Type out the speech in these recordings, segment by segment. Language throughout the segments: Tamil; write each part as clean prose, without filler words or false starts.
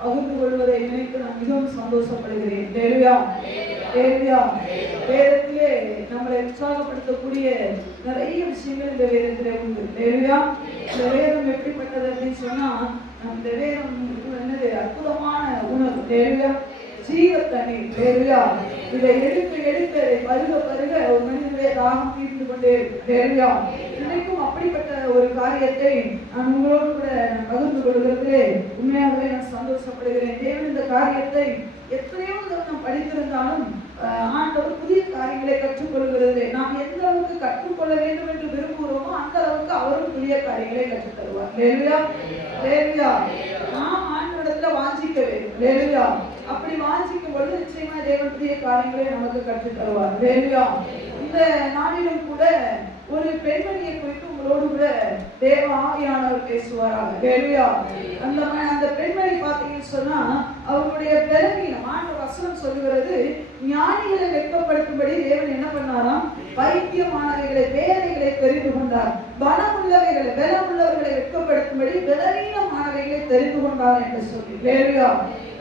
பகிர்ந்து கொள்வதை நினைத்து நான் மிகவும் சந்தோஷப்படுகிறேன். ஹல்லேலூயா, ஹல்லேலூயா. வேதத்திலே நம்மளை உற்சாகப்படுத்தக்கூடிய நிறைய விஷயங்கள் இந்த வேதத்திலே உண்டு. ஹல்லேலூயா. இந்த வேதம் எப்படிப்பட்டது அப்படின்னு சொன்னா, இந்த வேதம் என்னது அற்புதமான உணவு. ஹல்லேலூயா. ஜீவ தண்ணீர். ஹல்லேலூயா. இதை எடுத்து எடுத்து பருக பருக ஒரு மனிதனுடைய தாகம் தீர்ந்து கொண்டே இருக்கு. ஹல்லேலூயா. இன்னைக்கும் அப்படிப்பட்ட ஒரு காரியத்தை நான் உங்களோடு கூட பகிர்ந்து கொள்கிறதுலே உண்மையாகவே நான் சந்தோஷப்படுகிறேன். தேவன் இந்த காரியத்தை எத்தனையோ நாம் படித்திருந்தாலும் ஆண்டவர் புதிய காரியங்களை கற்றுக்கொள்கிறது. நாம் எந்த அளவுக்கு கற்றுக்கொள்ள வேண்டும் என்று விரும்புகிறோமோ அந்த அளவுக்கு அவரும் புதிய காரியங்களை கற்றுத் தருவார். ஹல்லேலூயா, ஹல்லேலூயா. நாம் ஆண்டவரிடத்துல வாஞ்சிக்க வேண்டும். ஹல்லேலூயா. அப்படி வாஞ்சிக்கும் பொழுது நிச்சயமா தேவன் புதிய காரியங்களை நமக்கு கற்றுத் தருவார். ஹல்லேலூயா. இந்த நாளிலும் கூட ஒரு பெண்மணியை குறித்து உங்களோடு கூட தேவ ஆவியானவர் பேசுவாராக. ஹல்லேலூயா. அந்த பெண்மணி பார்த்தீங்கன்னு சொன்னா அவருடைய பலவீனம், ஆண்டவர் வசனம் சொல்லுகிறது, ஞானிகளை வெட்கப்படுத்தும்படி தேவன் என்ன பண்ணாராம்? பைத்தியமானவைகளை வேலைகளை தெரிந்து கொண்டார். பலமுள்ளவர்களை வெட்கப்படுத்தும்படி பலவீனமானவைகளை தெரிந்து கொண்டார் என்று சொல்லி. ஹல்லேலூயா.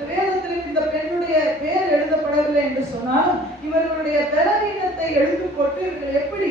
வேதத்தில் இந்த பெண்ணுடைய பேர் எழுதப்படவில்லை என்று சொன்னாலும் இவர்களுடைய பலவீனத்தை எடுத்துக்கொண்டு இவர்கள் எப்படி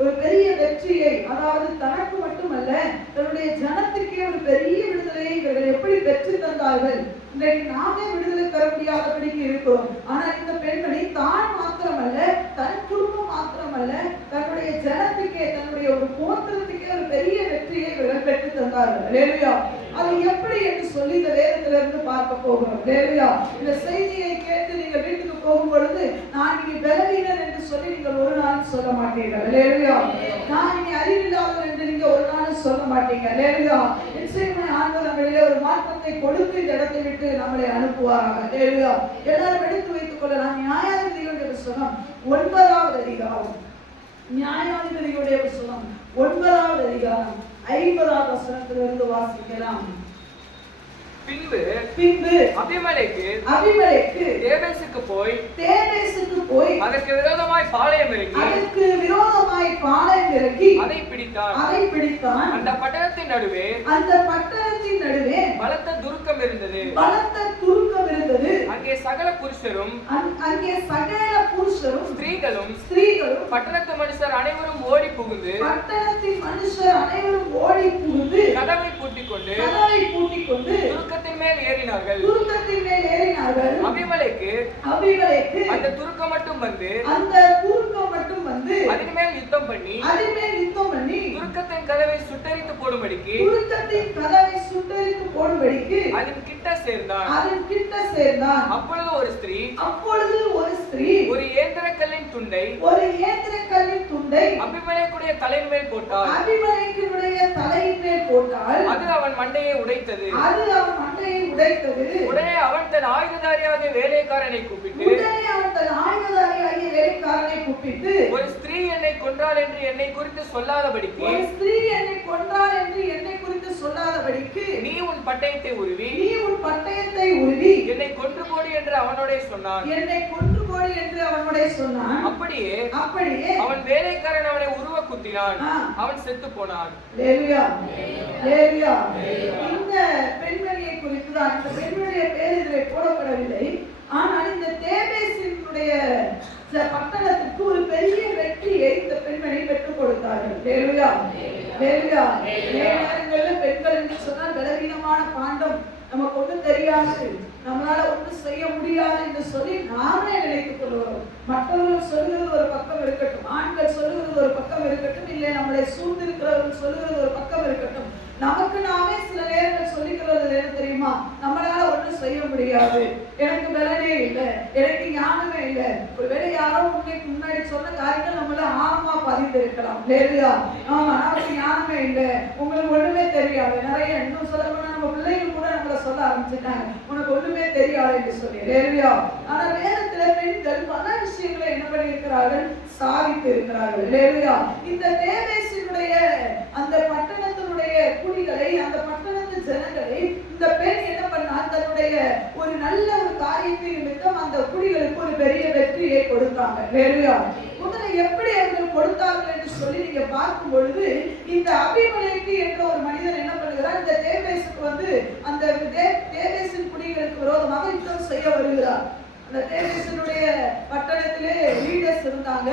ஒரு பெரிய வெற்றியை, அதாவது தனக்கு மட்டுமல்ல தன்னுடைய ஜனத்திற்கே ஒரு பெரிய விடுதலையை இவர்கள் எப்படி பெற்று தந்தார்கள். இன்றைக்கு நாமே விடுதலை பெற முடியாதபடிக்கு இருக்கிறோம். ஆனால் இந்த பெண்மணி தான் மாத்திரமல்ல, தன் குடும்பம் மாத்திரமல்ல, தன்னுடைய ஜனத்துக்கே, தன்னுடைய ஒரு கோத்திரத்துக்கே ஒரு பெரிய வெற்றியை இவர்கள் பெற்று தந்தார்கள். ஹல்லேலூயா. அது எப்படி என்று சொல்லி இந்த வேதத்திலிருந்து பார்க்க போகிறோம். ஹல்லேலூயா. இந்த செய்தியை கேட்டு நீங்க வீட்டுக்கு போகும் பொழுது நான் இனி பலவீனன் என்று சொல்லி நீங்கள் ஒரு நாள் சொல்ல மாட்டீர்கள். ஹல்லேலூயா. நான் இனி அறிவில்லாதவன் என்று நீங்க ஒரு நாள் சொல்ல மாட்டீங்க. ஹல்லேலூயா. நிச்சயமா ஆண்டவர் நம்மிலே ஒரு மாற்றத்தை கொடுத்து இந்த இடத்தை விட்டு நம்மளை அனுப்புவாராக. ஹல்லேலூயா. எல்லாரும் எடுத்து வைத்துக் கொள்ளலாம். நியாயாதிபதிகளுடைய புத்தகம் 9வது அதிகாரம். நியாயாதிபதிகளுடைய புத்தகம் 9வது அதிகாரம் 50வது வசனத்திலிருந்து வாசிக்கலாம். பின்பு அபிமெலேக்கு தேபேசுக்கு போய் அதற்கு விரோதமாய் பாளையம் இறங்கி அதை பிடித்தான். அந்த பட்டணத்தின் நடுவே பலத்த துருக்கம் இருந்தது. அங்கே சகல புருஷரும் ஸ்திரீகளும் பட்டணத்து மனுஷர் அனைவரும் ஓடி புகுந்து கதவை பூட்டிக் கொண்டு துருக்கத்தின் மேல் ஏறினார்கள். அபிமெலேக்கு அந்த துருக்கம் மட்டும் வந்து அதன் மேல் யுத்தம் பண்ணி துருக்கத்தின் கதவை சுட்டரித்து போடும்படிக்கு அதன் கிட்ட சேர்ந்தான். அப்பொழுது ஒரு ஸ்திரீ ஒரு ஏந்திரக்கல்லின் துண்டை அபிமெலேக்குடைய தலையின் மேல் போட்டாள். அது அவன் மண்டையை உடைத்தது. உடனே அவன் தன் ஆயுததாரியாகிய வேலைக்காரனை கூப்பிட்டு ஒரு ஸ்திரீ என்னை கொன்றாள் என்று என்னை குறித்து சொல்லாதபடிக்கு நீ உன் பட்டயத்தை உருவி என்னை கொன்று போடு என்று அவனோடே சொன்னான். அப்படியே அவன் வேலைக்காரன் அவனை உருவ குத்தினான். அவன் செத்து போனான். இந்த பெண்மணியை குறித்து தான், இந்த பெண்மணிய பேர் இதில் போடப்படவில்லை. ஆனால் இந்த தேபேசினுடைய பட்டணத்துக்கு ஒரு பெரிய வெற்றியை இந்த பெண்மணி பெற்றுக் கொடுத்தார்கள். பெண்கள் என்று சொன்னால் பலவீனமான பாண்டம், நமக்கு ஒன்றும் தெரியாது, நம்மளால ஒன்றும் செய்ய முடியாது என்று சொல்லி நாமே நினைத்துக் கொள்கிறோம். மற்றவர்கள் சொல்லுகிறது ஒரு பக்கம் இருக்கட்டும், ஆண்கள் சொல்லுகிறது ஒரு பக்கம் இருக்கட்டும், இல்லை நம்மளை சூழ்ந்திருக்கிறவர்கள் சொல்லுகிறது ஒரு பக்கம் இருக்கட்டும், நமக்கு நாமே சில நேரங்கள் சொல்லிக்கிறது என்ன தெரியுமா? நம்மளால ஒன்றும் செய்ய முடியாது, எனக்கு பலனே இல்லை, எனக்கு ஞானமே இல்லை. ஒருவேளை யாரோ முன்னாடி சொன்ன காரியங்கள் நம்மள ஆழமா பதிந்து இருக்கலாம். இல்லையா? ஆமா, நமக்கு ஞானமே இல்லை, உங்களுக்கு ஒண்ணுமே தெரியாது. நிறைய இன்னும் சொல்ல போனா நம்ம பிள்ளைகள் கூட நம்மள சொல்ல ஆரம்பிச்சுட்டாங்க, உனக்கு ஒண்ணுமே தெரியாது என்று சொல்லி. இல்லையா? ஆனா வேதத்துல பெண்கள் பல விஷயங்களை என்ன பண்ணி இருக்கிறார்கள்? சாதித்து இருக்கிறார்கள். இல்லையா? இந்த தேவேசினுடைய அந்த பட்டணத்தினுடைய குடிகளை, அந்த பட்டணத்து ஜனங்களை இந்த பெண் என்ன பண்ணால் தன்னுடைய ஒரு நல்ல ஒரு காரியத்தை நிமித்தம் அந்த குடிகளுக்கு ஒரு பெரிய வெற்றியை கொடுத்தாங்க. இல்லையா? முதல்ல எப்படி அவர்கள் கொடுத்தார்கள் என்று சொல்லி நீங்க பார்க்கும் பொழுது, இந்த அபிமெலேக்கு என்ற ஒரு மனிதன் என்ன பண்ணுகிறார், இந்த தேபேசுக்கு வந்து அந்த தேபேசின் குடி செய்ய வருகிறார். அந்த தேசத்தினுடைய பட்டணத்திலே லீடர்ஸ் இருந்தாங்க,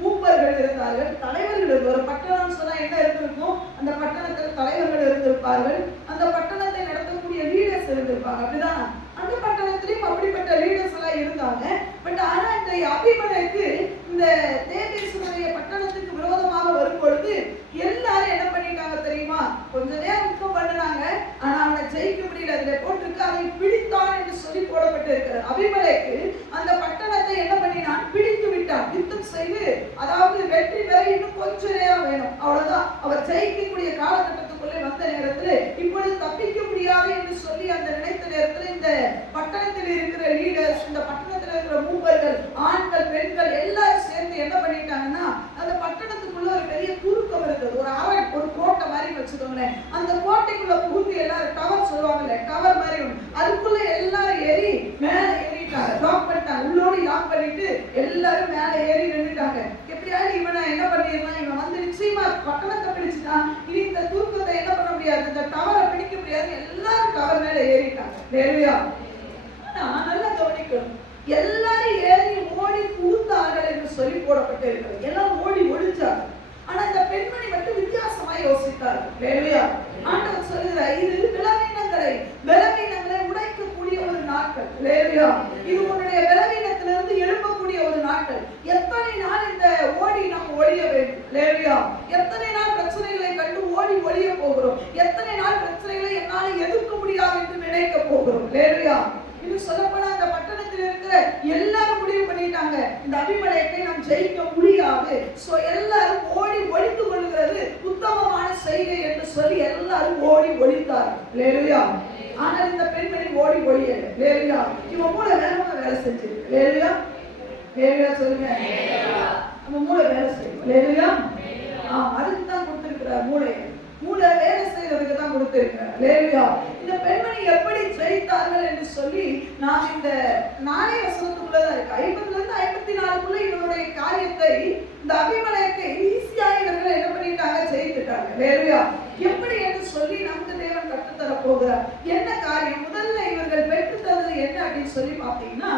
மூப்பர்கள் இருந்தார்கள், தலைவர்கள். ஒரு பட்டணம் சொன்னா என்ன இருந்திருக்கும்? அந்த பட்டணத்தில் தலைவர்கள் இருந்திருப்பார்கள், அந்த பட்டணத்தை நடத்தக்கூடிய லீடர்ஸ் இருந்திருப்பாங்க. அப்படிதான் அந்த பட்டணத்திலும் அப்படிப்பட்ட லீடர்ஸ் எல்லாம் இருந்தாங்க. பட் ஆனா இந்த அபிமலேக்கு இந்த தேசத்தினுடைய பட்டணத்துக்கு விரோதமாக வரும் பொழுது எல்லாரும் என்ன பண்ணிட்டாங்க தெரியுமா? கொஞ்ச நேரம் யுத்தம் பண்ணினாங்க, ஆனா அவனை ஜெயிக்க முடியல. அதுல போட்டிருக்கு, அதை பிடித்தான் என்று சொல்லி போடப்பட்டு இருக்கிறார். அபிமலேக்கு அந்த பட்டணத்தை என்ன பண்ணினான்? பிடித்து விட்டான். யுத்தம் செய்து, அதாவது வெற்றி பெற இன்னும் கொஞ்ச நேரம் வேணும், அவ்வளவுதான். அவர் ஜெயிக்கக்கூடிய காலகட்டத்துக்குள்ளே வந்த நேரத்தில் இப்பொழுது தப்பிக்க முடியாது என்று சொல்லி அந்த நினைத்த நேரத்தில் இந்த பட்டணத்தில் இருக்கிற லீடர்ஸ், இந்த பட்டணத்தில் இருக்கிற மூப்பர்கள், ஆண்கள், பெண்கள் எல்லாரும் சேர்ந்து என்ன பண்ணிட்டாங்கன்னா, அந்த பட்டணத்துக்குள்ள ஒரு பெரிய துருக்கம் இருந்தது, ஒரு அறை, ஒரு கோட்டை மாதிரி வச்சுக்கோங்களேன். அந்த கோட்டைக்குள்ள புகுந்து எல்லாரும் டவர் சொல்லுவாங்கல்ல, டவர் மாதிரி அதுக்குள்ள எல்லாரும் ஏறி மேல ஏறிட்டாங்க, லாக் பண்ணிட்டாங்க, உள்ளோடி லாக் பண்ணிட்டு எல்லாரும் மேல ஏறி நின்றுட்டாங்க. எப்படியாவது இவனை என்ன பண்ணிடலாம், இவன் வந்து நிச்சயமா பட்டணத்தை பிடிச்சுட்டான், இனி இந்த தூக்கத்தை என்ன பண்ண முடியாது, இந்த டவரை பிடிக்க முடியாது, எல்லாரும் டவர் மேல ஏறிட்டாங்க. தேவையா? நல்லா கவனிக்கணும், எல்லாரும் ஏறி ஓடி புகுந்தார்கள் என்று சொல்லி போடப்பட்டு இருக்கிறது. எல்லாம் ஓடி ஒழிச்சாங்க. ஆனா இந்த பெண்மணி மட்டும் வித்தியாசமா யோசித்தார்கள். தேவையா? ஆண்டவர் சொல்லுகிறார், இது பலவீனங்களை உடைக்கக்கூடிய ஒரு நாட்கள். தேவையா? இது உன்னுடைய பலவீனத்திலிருந்து எழுப்பக்கூடிய ஒரு நாட்கள். எத்தனை நாள் இந்த ஓடி நாம் ஒழிய வேண்டும்? தேவையா? எத்தனை நாள் பிரச்சனைகளை கண்டு ஓடி ஒழிய போகிறோம்? எத்தனை நாள் பிரச்சனைகளை என்னால் எதிர்க்க முடியாது என்று நினைக்க போகிறோம்? தேவையா? இது சொல்லப்போனா அந்த பட்டணத்தில் இருக்கிற எல்லாரும் முடிவு பண்ணிட்டாங்க, இந்த அபிமலேக்கை நாம் ஜெயிக்க முடியாது. சோ எல்லாரும் ஓடி ஒழித்து கொள்கிறது உத்தமமான செய்கை என்று சொல்லி எல்லாரும் ஓடி ஒழித்தார்கள். லேலுயா. ஆனால் இந்த பெண்மணி ஓடி ஒழியல. லேலுயா. இவன் மூளை வேகமா வேலை செஞ்சிருக்கு. லேலுயா. லேலுயா சொல்லுங்க. நம்ம மூளை வேலை செய்யும். லேலுயா. அதுக்கு தான் கொடுத்திருக்கிறார் மூளை. மூளை வேலை செய்வதற்கு தான் கொடுத்திருக்கிறார். லேலுயா. இந்த பெண்மணி எப்படி ஜெயித்தார்கள் என்று சொல்லி நான் இந்த நாணய வசனத்துக்குள்ளதான் இருக்கு. 50 இருந்து 54 இவருடைய காரியத்தை இந்த அபிமலேக்கை ஈஸியா இவர்கள் என்ன பண்ணிட்டாங்க? ஜெயித்துட்டாங்க. லேலுயா. எப்படி என்று சொல்லி நமக்கு தேவன் கற்றுத்தர போகிறார். என்ன காரியம்? முதல்ல இவர்கள் பெற்றுத்தது என்ன அப்படின்னு சொல்லி பார்த்தீங்கன்னா,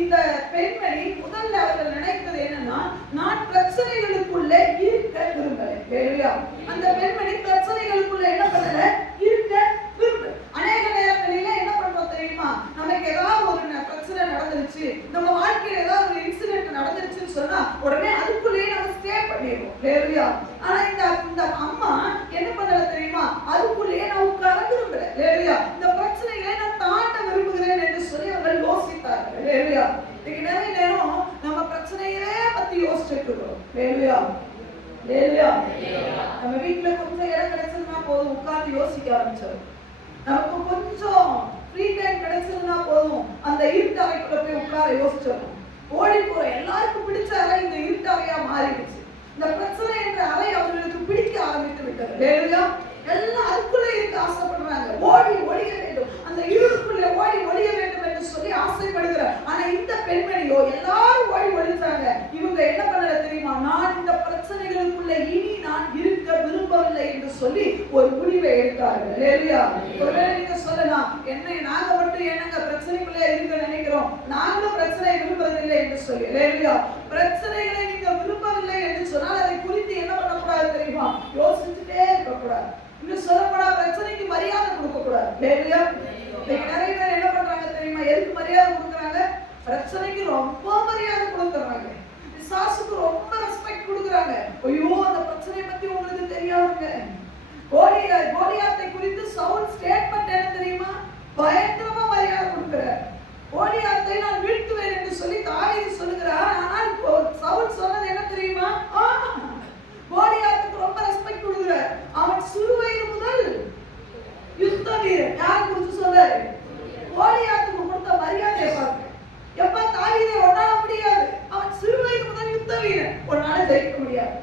இந்த பெண்மணி முதல்ல அவர்கள் நினைத்தது என்னன்னா, நான் பிரச்சனைகளுக்குள்ள இருக்க விரும்பல. லேலுயா. அந்த பெண்மணி பிரச்சனைகளுக்குள்ள என்ன பண்ணல? இருக்க விரும்பல. அநேக நேரங்களில என்ன பண்றோம் தெரியுமா? நமக்கு ஏதாவது ஒரு பிரச்சனை நடந்துருச்சு, நம்ம வாழ்க்கையில ஏதாவது ஒரு இன்சிடென்ட் நடந்துருச்சுன்னு சொன்னா உடனே அதுக்குள்ளேயே நம்ம ஸ்டே பண்ணிடுவோம். லேலுயா. ஆனா இந்த அம்மா என்ன பண்ணல தெரியுமா? அதுக்குள்ளேயே நான் உட்கார விரும்பல. லேலுயா. இந்த பிரச்சனைகளை நான் தாண்ட விரும்புகிறேன் என்று சொல்லி அவர்கள் யோசித்தார்கள். லேலுயா. இன்னைக்கு நிறைய நேரம் நம்ம பிரச்சனையே பத்தி யோசிச்சுட்டு இருக்கோம். லேலுயா. லேலுயா. நம்ம வீட்டுல கொஞ்சம் இடம் கிடைச்சதுன்னா போதும், உட்கார்ந்து யோசிக்க ஆரம்பிச்சோம். நமக்கு கொஞ்சம் ஃப்ரீ டைம் கிடைச்சதுன்னா போதும், அந்த இருட்டறைக்குள்ள போய் உட்கார யோசிச்சோம். ஓடி போற எல்லாருக்கும் பிடிச்ச அறை இந்த இருட்டறையா மாறிடுச்சு. இந்த பிரச்சனை என்ற அறை அவர்களுக்கு பிடிக்க ஆரம்பித்து விட்டது. லேலுயா. எல்லாம் அதுக்குள்ளே இருக்க ஆசைப்படுறாங்க, ஓடி ஒழிய வேண்டும், அந்த இருளுக்குள்ள ஓடி ஒழிய வேண்டும் என்று சொல்லி ஆசைப்படுகிறார். ஆனா இந்த பெண்மணியோ எல்லாரும் ஓடி ஒழிச்சாங்க. இவங்க என்ன பண்ணல தெரியுமா? நான் இந்த பிரச்சனைகளுக்குள்ள இனி நான் இருக்க விரும்பவில்லை என்று சொல்லி ஒரு முடிவை எடுத்தார்கள். லேலுயா. ஒருவேளை நீங்க சொல்லலாம், என்ன நாங்க மட்டும் என்னங்க பிரச்சனைக்குள்ள இருக்க நினைக்கிறோம், நாங்களும் பிரச்சனை விரும்பவில்லை என்று சொல்லி. லேலுயா. பிரச்சனைகளை நீங்க விரும்பவில்லை என்று சொன்னால் அதை குறித்து என்ன பண்ணக்கூடாது தெரியுமா? யோசிச்சுட்டே இருக்கக்கூடாது. இன்னும் சொல்லப்போனா பிரச்சனைக்கு மரியாதை கொடுக்க கூடாது. லேலுயா. இன்னைக்கு நிறைய பேர் என்ன பண்றாங்க தெரியுமா? எதுக்கு மரியாதை கொடுக்குறாங்க? பிரச்சனைக்கு ரொம்ப மரியாதை கொடுக்குறாங்க, பிசாசுக்கு ரொம்ப ரெஸ்பெக்ட் கொடுக்குறாங்க. ஐயோ அந்த பிரச்சனையை பத்தி உங்களுக்கு தெரியாதுங்க. கோலியாத்தை குறித்து சவுல் ஸ்டேட்மெண்ட் என்ன தெரியுமா? பயங்கரமா மரியாதை கொடுக்கிறார். கோலியாத்தை நான் வீழ்த்துவேன் என்று சொல்லி தாவீது சொல்லுகிறார். ஆனால் சவுல் சொன்னது என்ன தெரியுமா? கோலியாத்துக்கு ரொம்ப ரெஸ்பெக்ட் கொடுக்கிறார். அவன் சிறுவயது முதல் யுத்த வீரன். யாரை குறித்து சொல்றாரு? கோலியாத்துக்கு கொடுத்த மரியாதையை பாருங்க. எப்ப தாவீதை ஒன்னால முடியாது, அவன் சிறுவயது முதல் யுத்த வீரன், ஒன்னால ஜெயிக்க முடியாது.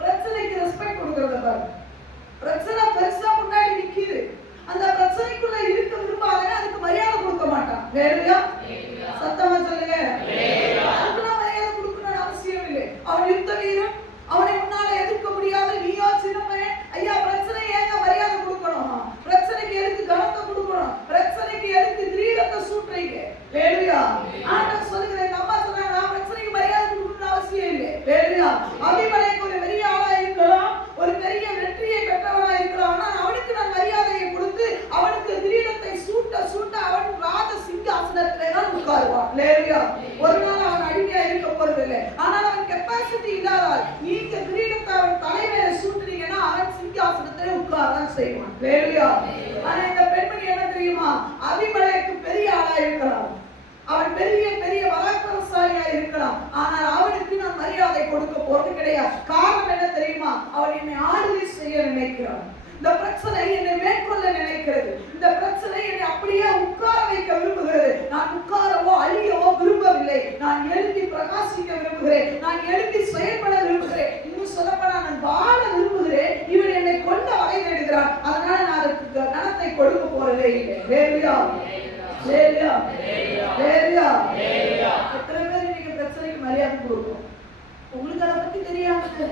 பிரச்சனைக்கு ரெஸ்பெக்ட் கொடுக்கறத பாருங்க. பிரச்சனை பெருசா முன்னாடி நிக்குது, அந்த பிரச்சனைக்குள்ள இருக்க விரும்பாதங்க, அதுக்கு மரியாதை கொடுக்க மாட்டான். லேலுயா. சத்தமா சொல்லுங்க. அதுக்கெல்லாம் மரியாதை கொடுக்கணும்னு அவசியம் இல்லை. அவன் யுத்த வீரன், அவனை முன்னால எதிர்க்க முடியாது. நீயோ சின்ன பையன், ஐயா பிரச்சனை ஏங்க மரியாதை கொடுக்கணும்? பிரச்சனைக்கு எதுக்கு கனத்தை கொடுக்கணும்? பிரச்சனைக்கு எதுக்கு கிரீடத்தை சூட்டுறீங்க? லேலுயா. உட்காருவான். ஹல்லேலூயா. ஒரு நாள் அவன் அடிமையா இருக்க போறதில்லை. ஆனால் அவன் கெப்பாசிட்டி இல்லாதால் நீங்க கிரீடத்தை அவன் தலைமையில சூட்டுனீங்கன்னா அவன் சிங்காசனத்திலே உட்காரதான் செய்வான். ஹல்லேலூயா. ஆனா இந்த பெண்மணி என்ன தெரியுமா? அபிமெலேக்கு பெரிய ஆளா இருக்கலாம், அவன் பெரிய பெரிய பராக்கிரமசாலியா இருக்கலாம், ஆனால் அவனுக்கு நான் மரியாதை கொடுக்க போறது கிடையாது. காரணம் என்ன தெரியுமா? அவன் என்னை ஆளுகை செய்ய நினைக்கிறான். இந்த பிரச்சனை என்னை மேற்கொள்ள நினைக்கிறது. இந்த பிரச்சனை என்னை அப்படியே உட்கார வைக்க விரும்புகிறது. நான் உட்காரவோ அழியவோ விரும்பவில்லை. நான் எழுதி பிரகாசிக்க விரும்புகிறேன். நான் எழுதி செயல்பட விரும்புகிறேன். இன்னும் சொல்லப்போனா நான் வாழ விரும்புகிறேன். இவன் என்னை கொல்ல வகை தேடுகிறான். அதனால நான் அதற்கு கனத்தை கொடுக்க போறதே இல்லை. ஹல்லேலூயா. ஹல்லேலூயா. ஹல்லேலூயா. எத்தனை பேர் இன்னைக்கு பிரச்சனைக்கு மரியாதை கொடுக்கும்? உங்களுக்கு அதை பத்தி தெரியாது.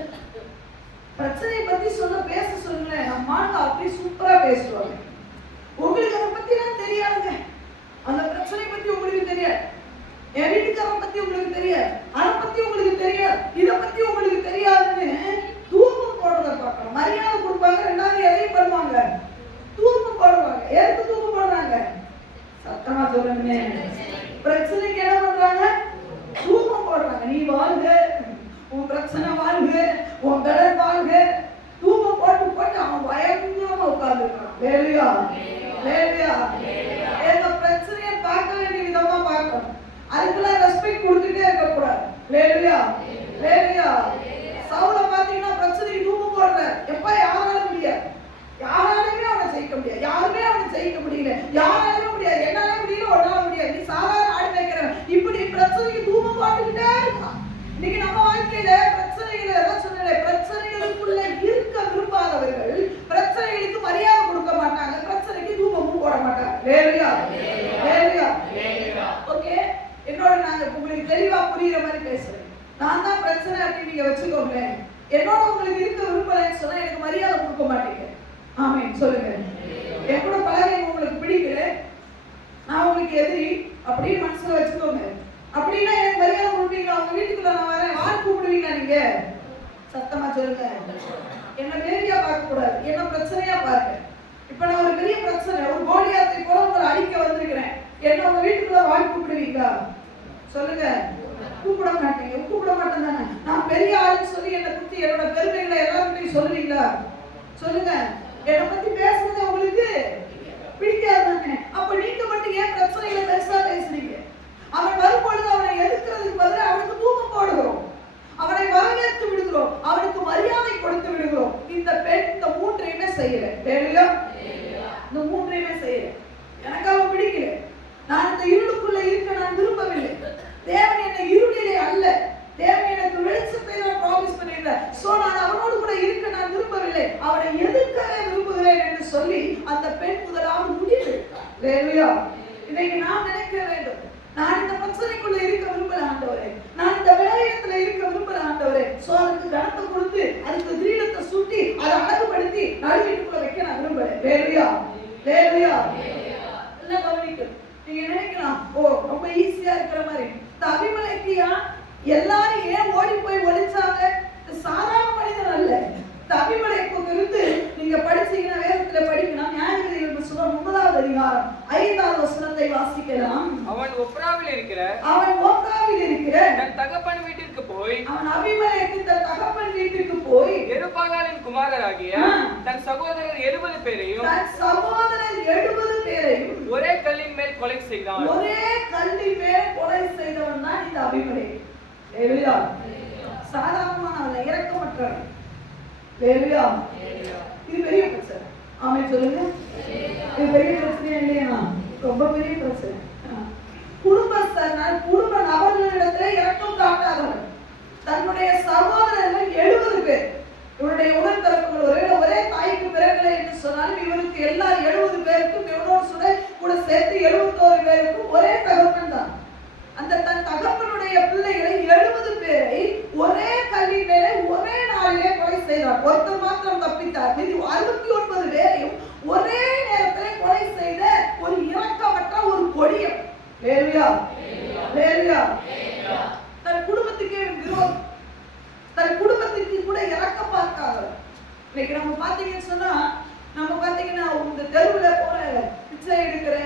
பிரச்சனையை பத்தி பேச சொல்லுங்க, அம்மாங்க அப்படி சூப்பரா பேசுவாங்க. உங்களுக்கு அதை பத்தி எல்லாம் தெரியாதுங்க. அந்த பிரச்சனை பத்தி உங்களுக்கு தெரியாது, என் வீட்டுக்காரன் பத்தி உங்களுக்கு தெரியாது, அதை பத்தி உங்களுக்கு தெரியாது, இதை பத்தி உங்களுக்கு தெரியாதுன்னு தூக்கம் போடுறத பார்க்கலாம். மரியாதை கொடுப்பாங்க, ரெண்டாவது எதையும் பண்ணுவாங்க, தூக்கம் போடுவாங்க. எதுக்கு தூக்கம் போடுறாங்க? சத்தமா சொல்லுங்க. பிரச்சனைக்கு என்ன பண்றாங்க? தூக்கம் போடுறாங்க. நீ வாழ்க, உன் பிரச்சனை வாழ்க, உன் கடன் வாழ்க, தூக்கம் போட்டு போட்டு அவன் பயங்கரமா உட்கார்ந்துருக்கான். ஹல்லேலூயா. ஹல்லேலூயா. இந்த பிரச்சனையை பார்க்க வேண்டிய விதமா பார்க்கணும். அதுக்கெல்லாம் ரெஸ்பெக்ட் கொடுத்துட்டே இருக்கக்கூடாது. ஹல்லேலூயா. ஹல்லேலூயா. சவுல பாத்தீங்கன்னா பிரச்சனைக்கு தூக்கம் போடுற எப்ப யாரால முடியாது, யாராலுமே அவனை ஜெயிக்க முடியாது, யாருமே அவனை ஜெயிக்க முடியல, யாராலுமே முடியாது, என்னால முடியல, ஒன்னால முடியாது, நீ சாதாரண ஆடு வைக்கிற இப்படி பிரச்சனைக்கு தூக்கம் போட்டுக்கிட்டே இருக்கான். இன்னைக்கு நம்ம வாழ்க்கையில பிரச்சனைகள் எல்லாம் சொன்னேன், பிரச்சனைகளுக்குள்ள இருக்க விரும்பாதவர்கள் பிரச்சனைகளுக்கு மரியாதை கொடுக்க மாட்டாங்க, பிரச்சனைக்கு தூக்கமும் போட மாட்டாங்க. ஹல்லேலூயா. ஹல்லேலூயா. ஓகே, என்னோட நாங்க உங்களுக்கு தெளிவா புரியுற மாதிரி பேசுறேன். நான் தான் பிரச்சனை அப்படின்னு நீங்க வச்சுக்கோங்க. என்னோட உங்களுக்கு இருக்க விரும்பலன்னு சொன்னா எனக்கு மரியாதை கொடுக்க மாட்டீங்க. ஆமென் சொல்லுங்க. என் கூட பழகி உங்களுக்கு பிடிக்கல, நான் உங்களுக்கு எதிரி அப்படின்னு மனசுல வச்சுக்கோங்க. அப்படின்னா எனக்கு மரியாதை கொடுப்பீங்களா? உங்க வீட்டுக்குள்ள நான் வரேன், ஆள் கூப்பிடுவீங்களா? நீங்க சத்தமா சொல்லுங்க. என்ன வேடியா பார்க்க கூடாது, என்ன பிரச்சனையா பாருங்க. இப்ப நான் ஒரு பெரிய பிரச்சனை, ஒரு கோலியாத்தை போல உங்களை அடிக்க வந்திருக்கிறேன், என்ன உங்க வீட்டுக்குள்ள வாழ் கூப்பிடுவீங்களா? சொல்லுங்க. கூப்பிட மாட்டீங்க. கூப்பிட மாட்டேன் தானே. நான் பெரிய ஆளுன்னு சொல்லி என்னை குத்தி என்னோட பெருமைகளை எல்லாருக்கிட்டையும் சொல்லுவீங்களா? சொல்லுங்க. என்னை பத்தி பேசுறது உங்களுக்கு பிடிக்காது தானே. அப்ப நீங்க மட்டும் ஏன் பிரச்சனைகளை பெருசா பேசுறீங்க? அவன் வரும்பொழுது அவனை எதிர்க்கிறதுக்கு பதிலாக அவனுக்கு தூக்கம் போடுகிறோம், அவனை வரவேற்று விடுகிறோம், அவனுக்கு மரியாதை கொடுத்து விடுகிறோம். இந்த பெண் இந்த மூன்றையுமே செய்யல. ஹல்லேலூயா. இந்த மூன்றையுமே செய்யல. எனக்கு அவன் பிடிக்கல, நான் இந்த இருளுக்குள்ள இருக்க நான் விரும்பவில்லை. தேவன் என்னை இருளிலே அல்ல, தேவன் எனக்கு வெளிச்சத்தை நான் ப்ராமிஸ் பண்ணியிருந்தார். சோ நான் அவனோடு கூட இருக்க நான் விரும்பவில்லை, அவனை எதிர்க்கவே விரும்புகிறேன் என்று சொல்லி அந்த பெண் முதலாவது முடிவு எடுத்தார். ஹல்லேலூயா. இன்னைக்கு நாம் நினைக்க வேண்டும், நான் இந்த பிரச்சனைக்குள்ள இருக்க விரும்பல ஆண்டவரே, நான் இந்த விளையாட்டுல இருக்க விரும்பல ஆண்டவரே. சோ அதுக்கு கனத்தை கொடுத்து அதுக்கு கிரீடத்தை சுட்டி அதை அழகுபடுத்தி நடுவீட்டுக்குள்ள வைக்க நான் விரும்பல. ஹல்லேலூயா. ஹல்லேலூயா. என்ன கவனிக்கணும். நீங்க நினைக்கலாம், ஓ ரொம்ப ஈஸியா இருக்கிற மாதிரி. இந்த அபிமெலேக்கியா எல்லாரும் ஏன் ஓடி போய் ஒளிச்சாங்க? சாதாரண மனிதன் அல்ல. இந்த அபிமெலேக்கு இருந்து நீங்க படிச்சீங்கன்னா வேதத்துல படிக்கலாம். நியாயாதிபதிகள் புத்தகம் 9வது அதிகாரம் 5வது வசனத்தை வாசிக்கலாம். அவன் ஒப்ராவில் இருக்கிற தன் தகப்பன் வீட்டிற்கு போய், அவன் அபிமெலேக்கு தன் தகப்பன் வீட்டிற்கு போய் யெருபாகாலின் குமாரராகிய தன் சகோதரர் 70 பேரையும் ஒரே கல்லின் மேல் கொலை செய்தான். ஒரே கல்லின் மேல் கொலை செய்தவன் தான் இந்த அபிமெலேக்கு. ஹல்லேலூயா. சாதாரணமானவன், இரக்கமற்றவன். ஹல்லேலூயா. இது பெரிய பிரச்சனை. ஆமென் சொல்லுங்க. இது பெரிய பிரச்சனை இல்லையா? ரொம்ப பெரிய பிரச்சனை. குடும்பஸ்தர்கள் குடும்ப நபர்களிடத்திலே இரக்கம் காட்டாதவன். தன்னுடைய சகோதரர்கள் 70 பேர், இவருடைய உடன்பிறப்புகள் ஒரே தாய்க்கு பிறக்கலை என்று சொன்னாலும் இவருக்கு எல்லாரும் 70 பேருக்கும் இவனோடு கூட சேர்த்து 71 பேருக்கும் ஒரே தகப்பன் தான். அந்த தன் தகப்பனுடைய பிள்ளைகளை 70 பேரை ஒரே கல்லின் மேலே ஒரே நாளிலே கொலை செய்தார். ஒருத்தர் மாத்திரம் தப்பித்தார். 69 பேரையும் ஒரே நேரத்தில் கொலை செய்த ஒரு இரக்கமற்ற ஒரு கொடியன். ஹல்லேலூயா. ஹல்லேலூயா. தன் குடும்பத்துக்கே விரோதம், தன் குடும்பத்துக்கு கூட இரக்கம் பார்க்காதவர். இன்னைக்கு நம்ம பாத்தீங்கன்னு சொன்னா, நம்ம பாத்தீங்கன்னா இந்த தெருவுல போற பிச்சை எடுக்கிற,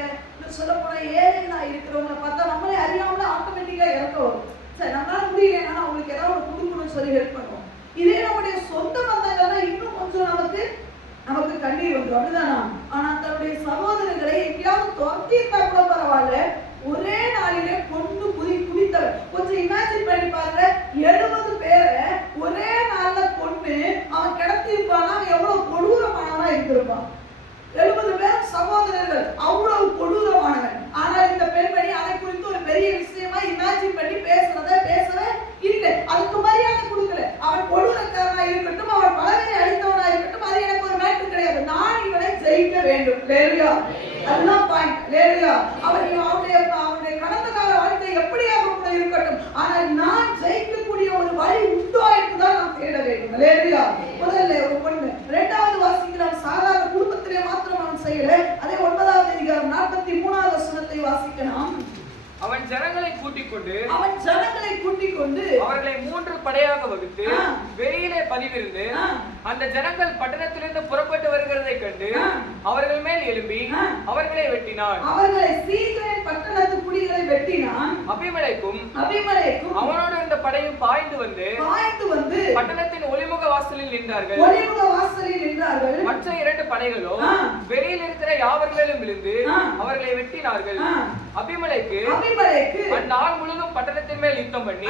சொல்ல போனா ஏழைகளா இருக்கிறவங்களை பார்த்தா நம்மளே செய்யணும்னு சொல்லி ஹெல்ப் பண்ணுவோம். இதே நம்முடைய சொந்த பந்தங்கள்னா இன்னும் கொஞ்சம் நமக்கு கண்ணீர் வந்துடும், அப்படிதானா? ஆனா தன்னுடைய சகோதரர்களை எங்கேயாவது துரத்திட்டா கூட பரவாயில்ல, ஒரே நாளிலே கொண்டு குடித்தவர். கொஞ்சம் இமேஜின் பண்ணி பாருங்க, 70 பேரை ஒரே நாள்ல கொண்டு அவன் கிடத்திருப்பானா, அவன் எவ்வளவு கொடூரமானவனா இருந்திருப்பான். 70 பேர் சகோதரர்கள், அவ்வளவு கொடூரமானவன். ஆனால் இந்த பெண்மணி அதை குறித்து ஒரு பெரிய விஷயமா இமேஜின் பண்ணி பேசவே இல்லை. அதுக்கு மரியாதை கொடுக்கல. அவன் கொடூரக்காரனா இருக்கட்டும், அவன் பலவரை அடித்தவனா இருக்கட்டும், அது எனக்கு ஒரு மேட்டர் கிடையாது. நான் இவனை ஜெயிக்க வேண்டும். ஹல்லேலூயா. அதுதான் பாயிண்ட். ஹல்லேலூயா. அவனுடைய கடந்த கால வாழ்க்கை எப்படியாக கூட இருக்கட்டும், ஆனால் நான் ஜெயிக்கக்கூடிய ஒரு வழி உண்டோ என்றுதான் நான் தேட வேண்டும். ஹல்லேலூயா. முதல்ல ஒரு பொண்ணு. இரண்டாவது வாசிக்கலாம், சாதாரண குடும்பத்திலே மாத்திரம் அவன் செய்யல. அதே 9வது அதிகாரம் 43வது வசனத்தை வாசிக்கலாம். அவன் ஜனங்களை கூட்டிக் கொண்டு அவர்களை 3 படையாக வகுத்து வெளியிலே பதிவிருந்து அந்த ஜனங்கள் பட்டணத்திலிருந்து புறப்பட்டு வருகிறதை கண்டு அவர்கள் மேல் எழும்பி அவர்களை வெட்டினான். அவர்களை சீகேம் பட்டணத்து குடிகளை வெட்டினான். அபிமெலேக்கும் அவனோடு இருந்த படையும் பாய்ந்து வந்து பட்டணத்தின் ஒளிமுக வாசலில் நின்றார்கள். மற்ற 2 படைகளோ வெளியில் இருக்கிற யாவர்களிலும் விழுந்து அவர்களை வெட்டினார்கள். அபிமெலேக்கு அந்நாள் முழுவதும் பட்டணத்தின் மேல் யுத்தம் பண்ணி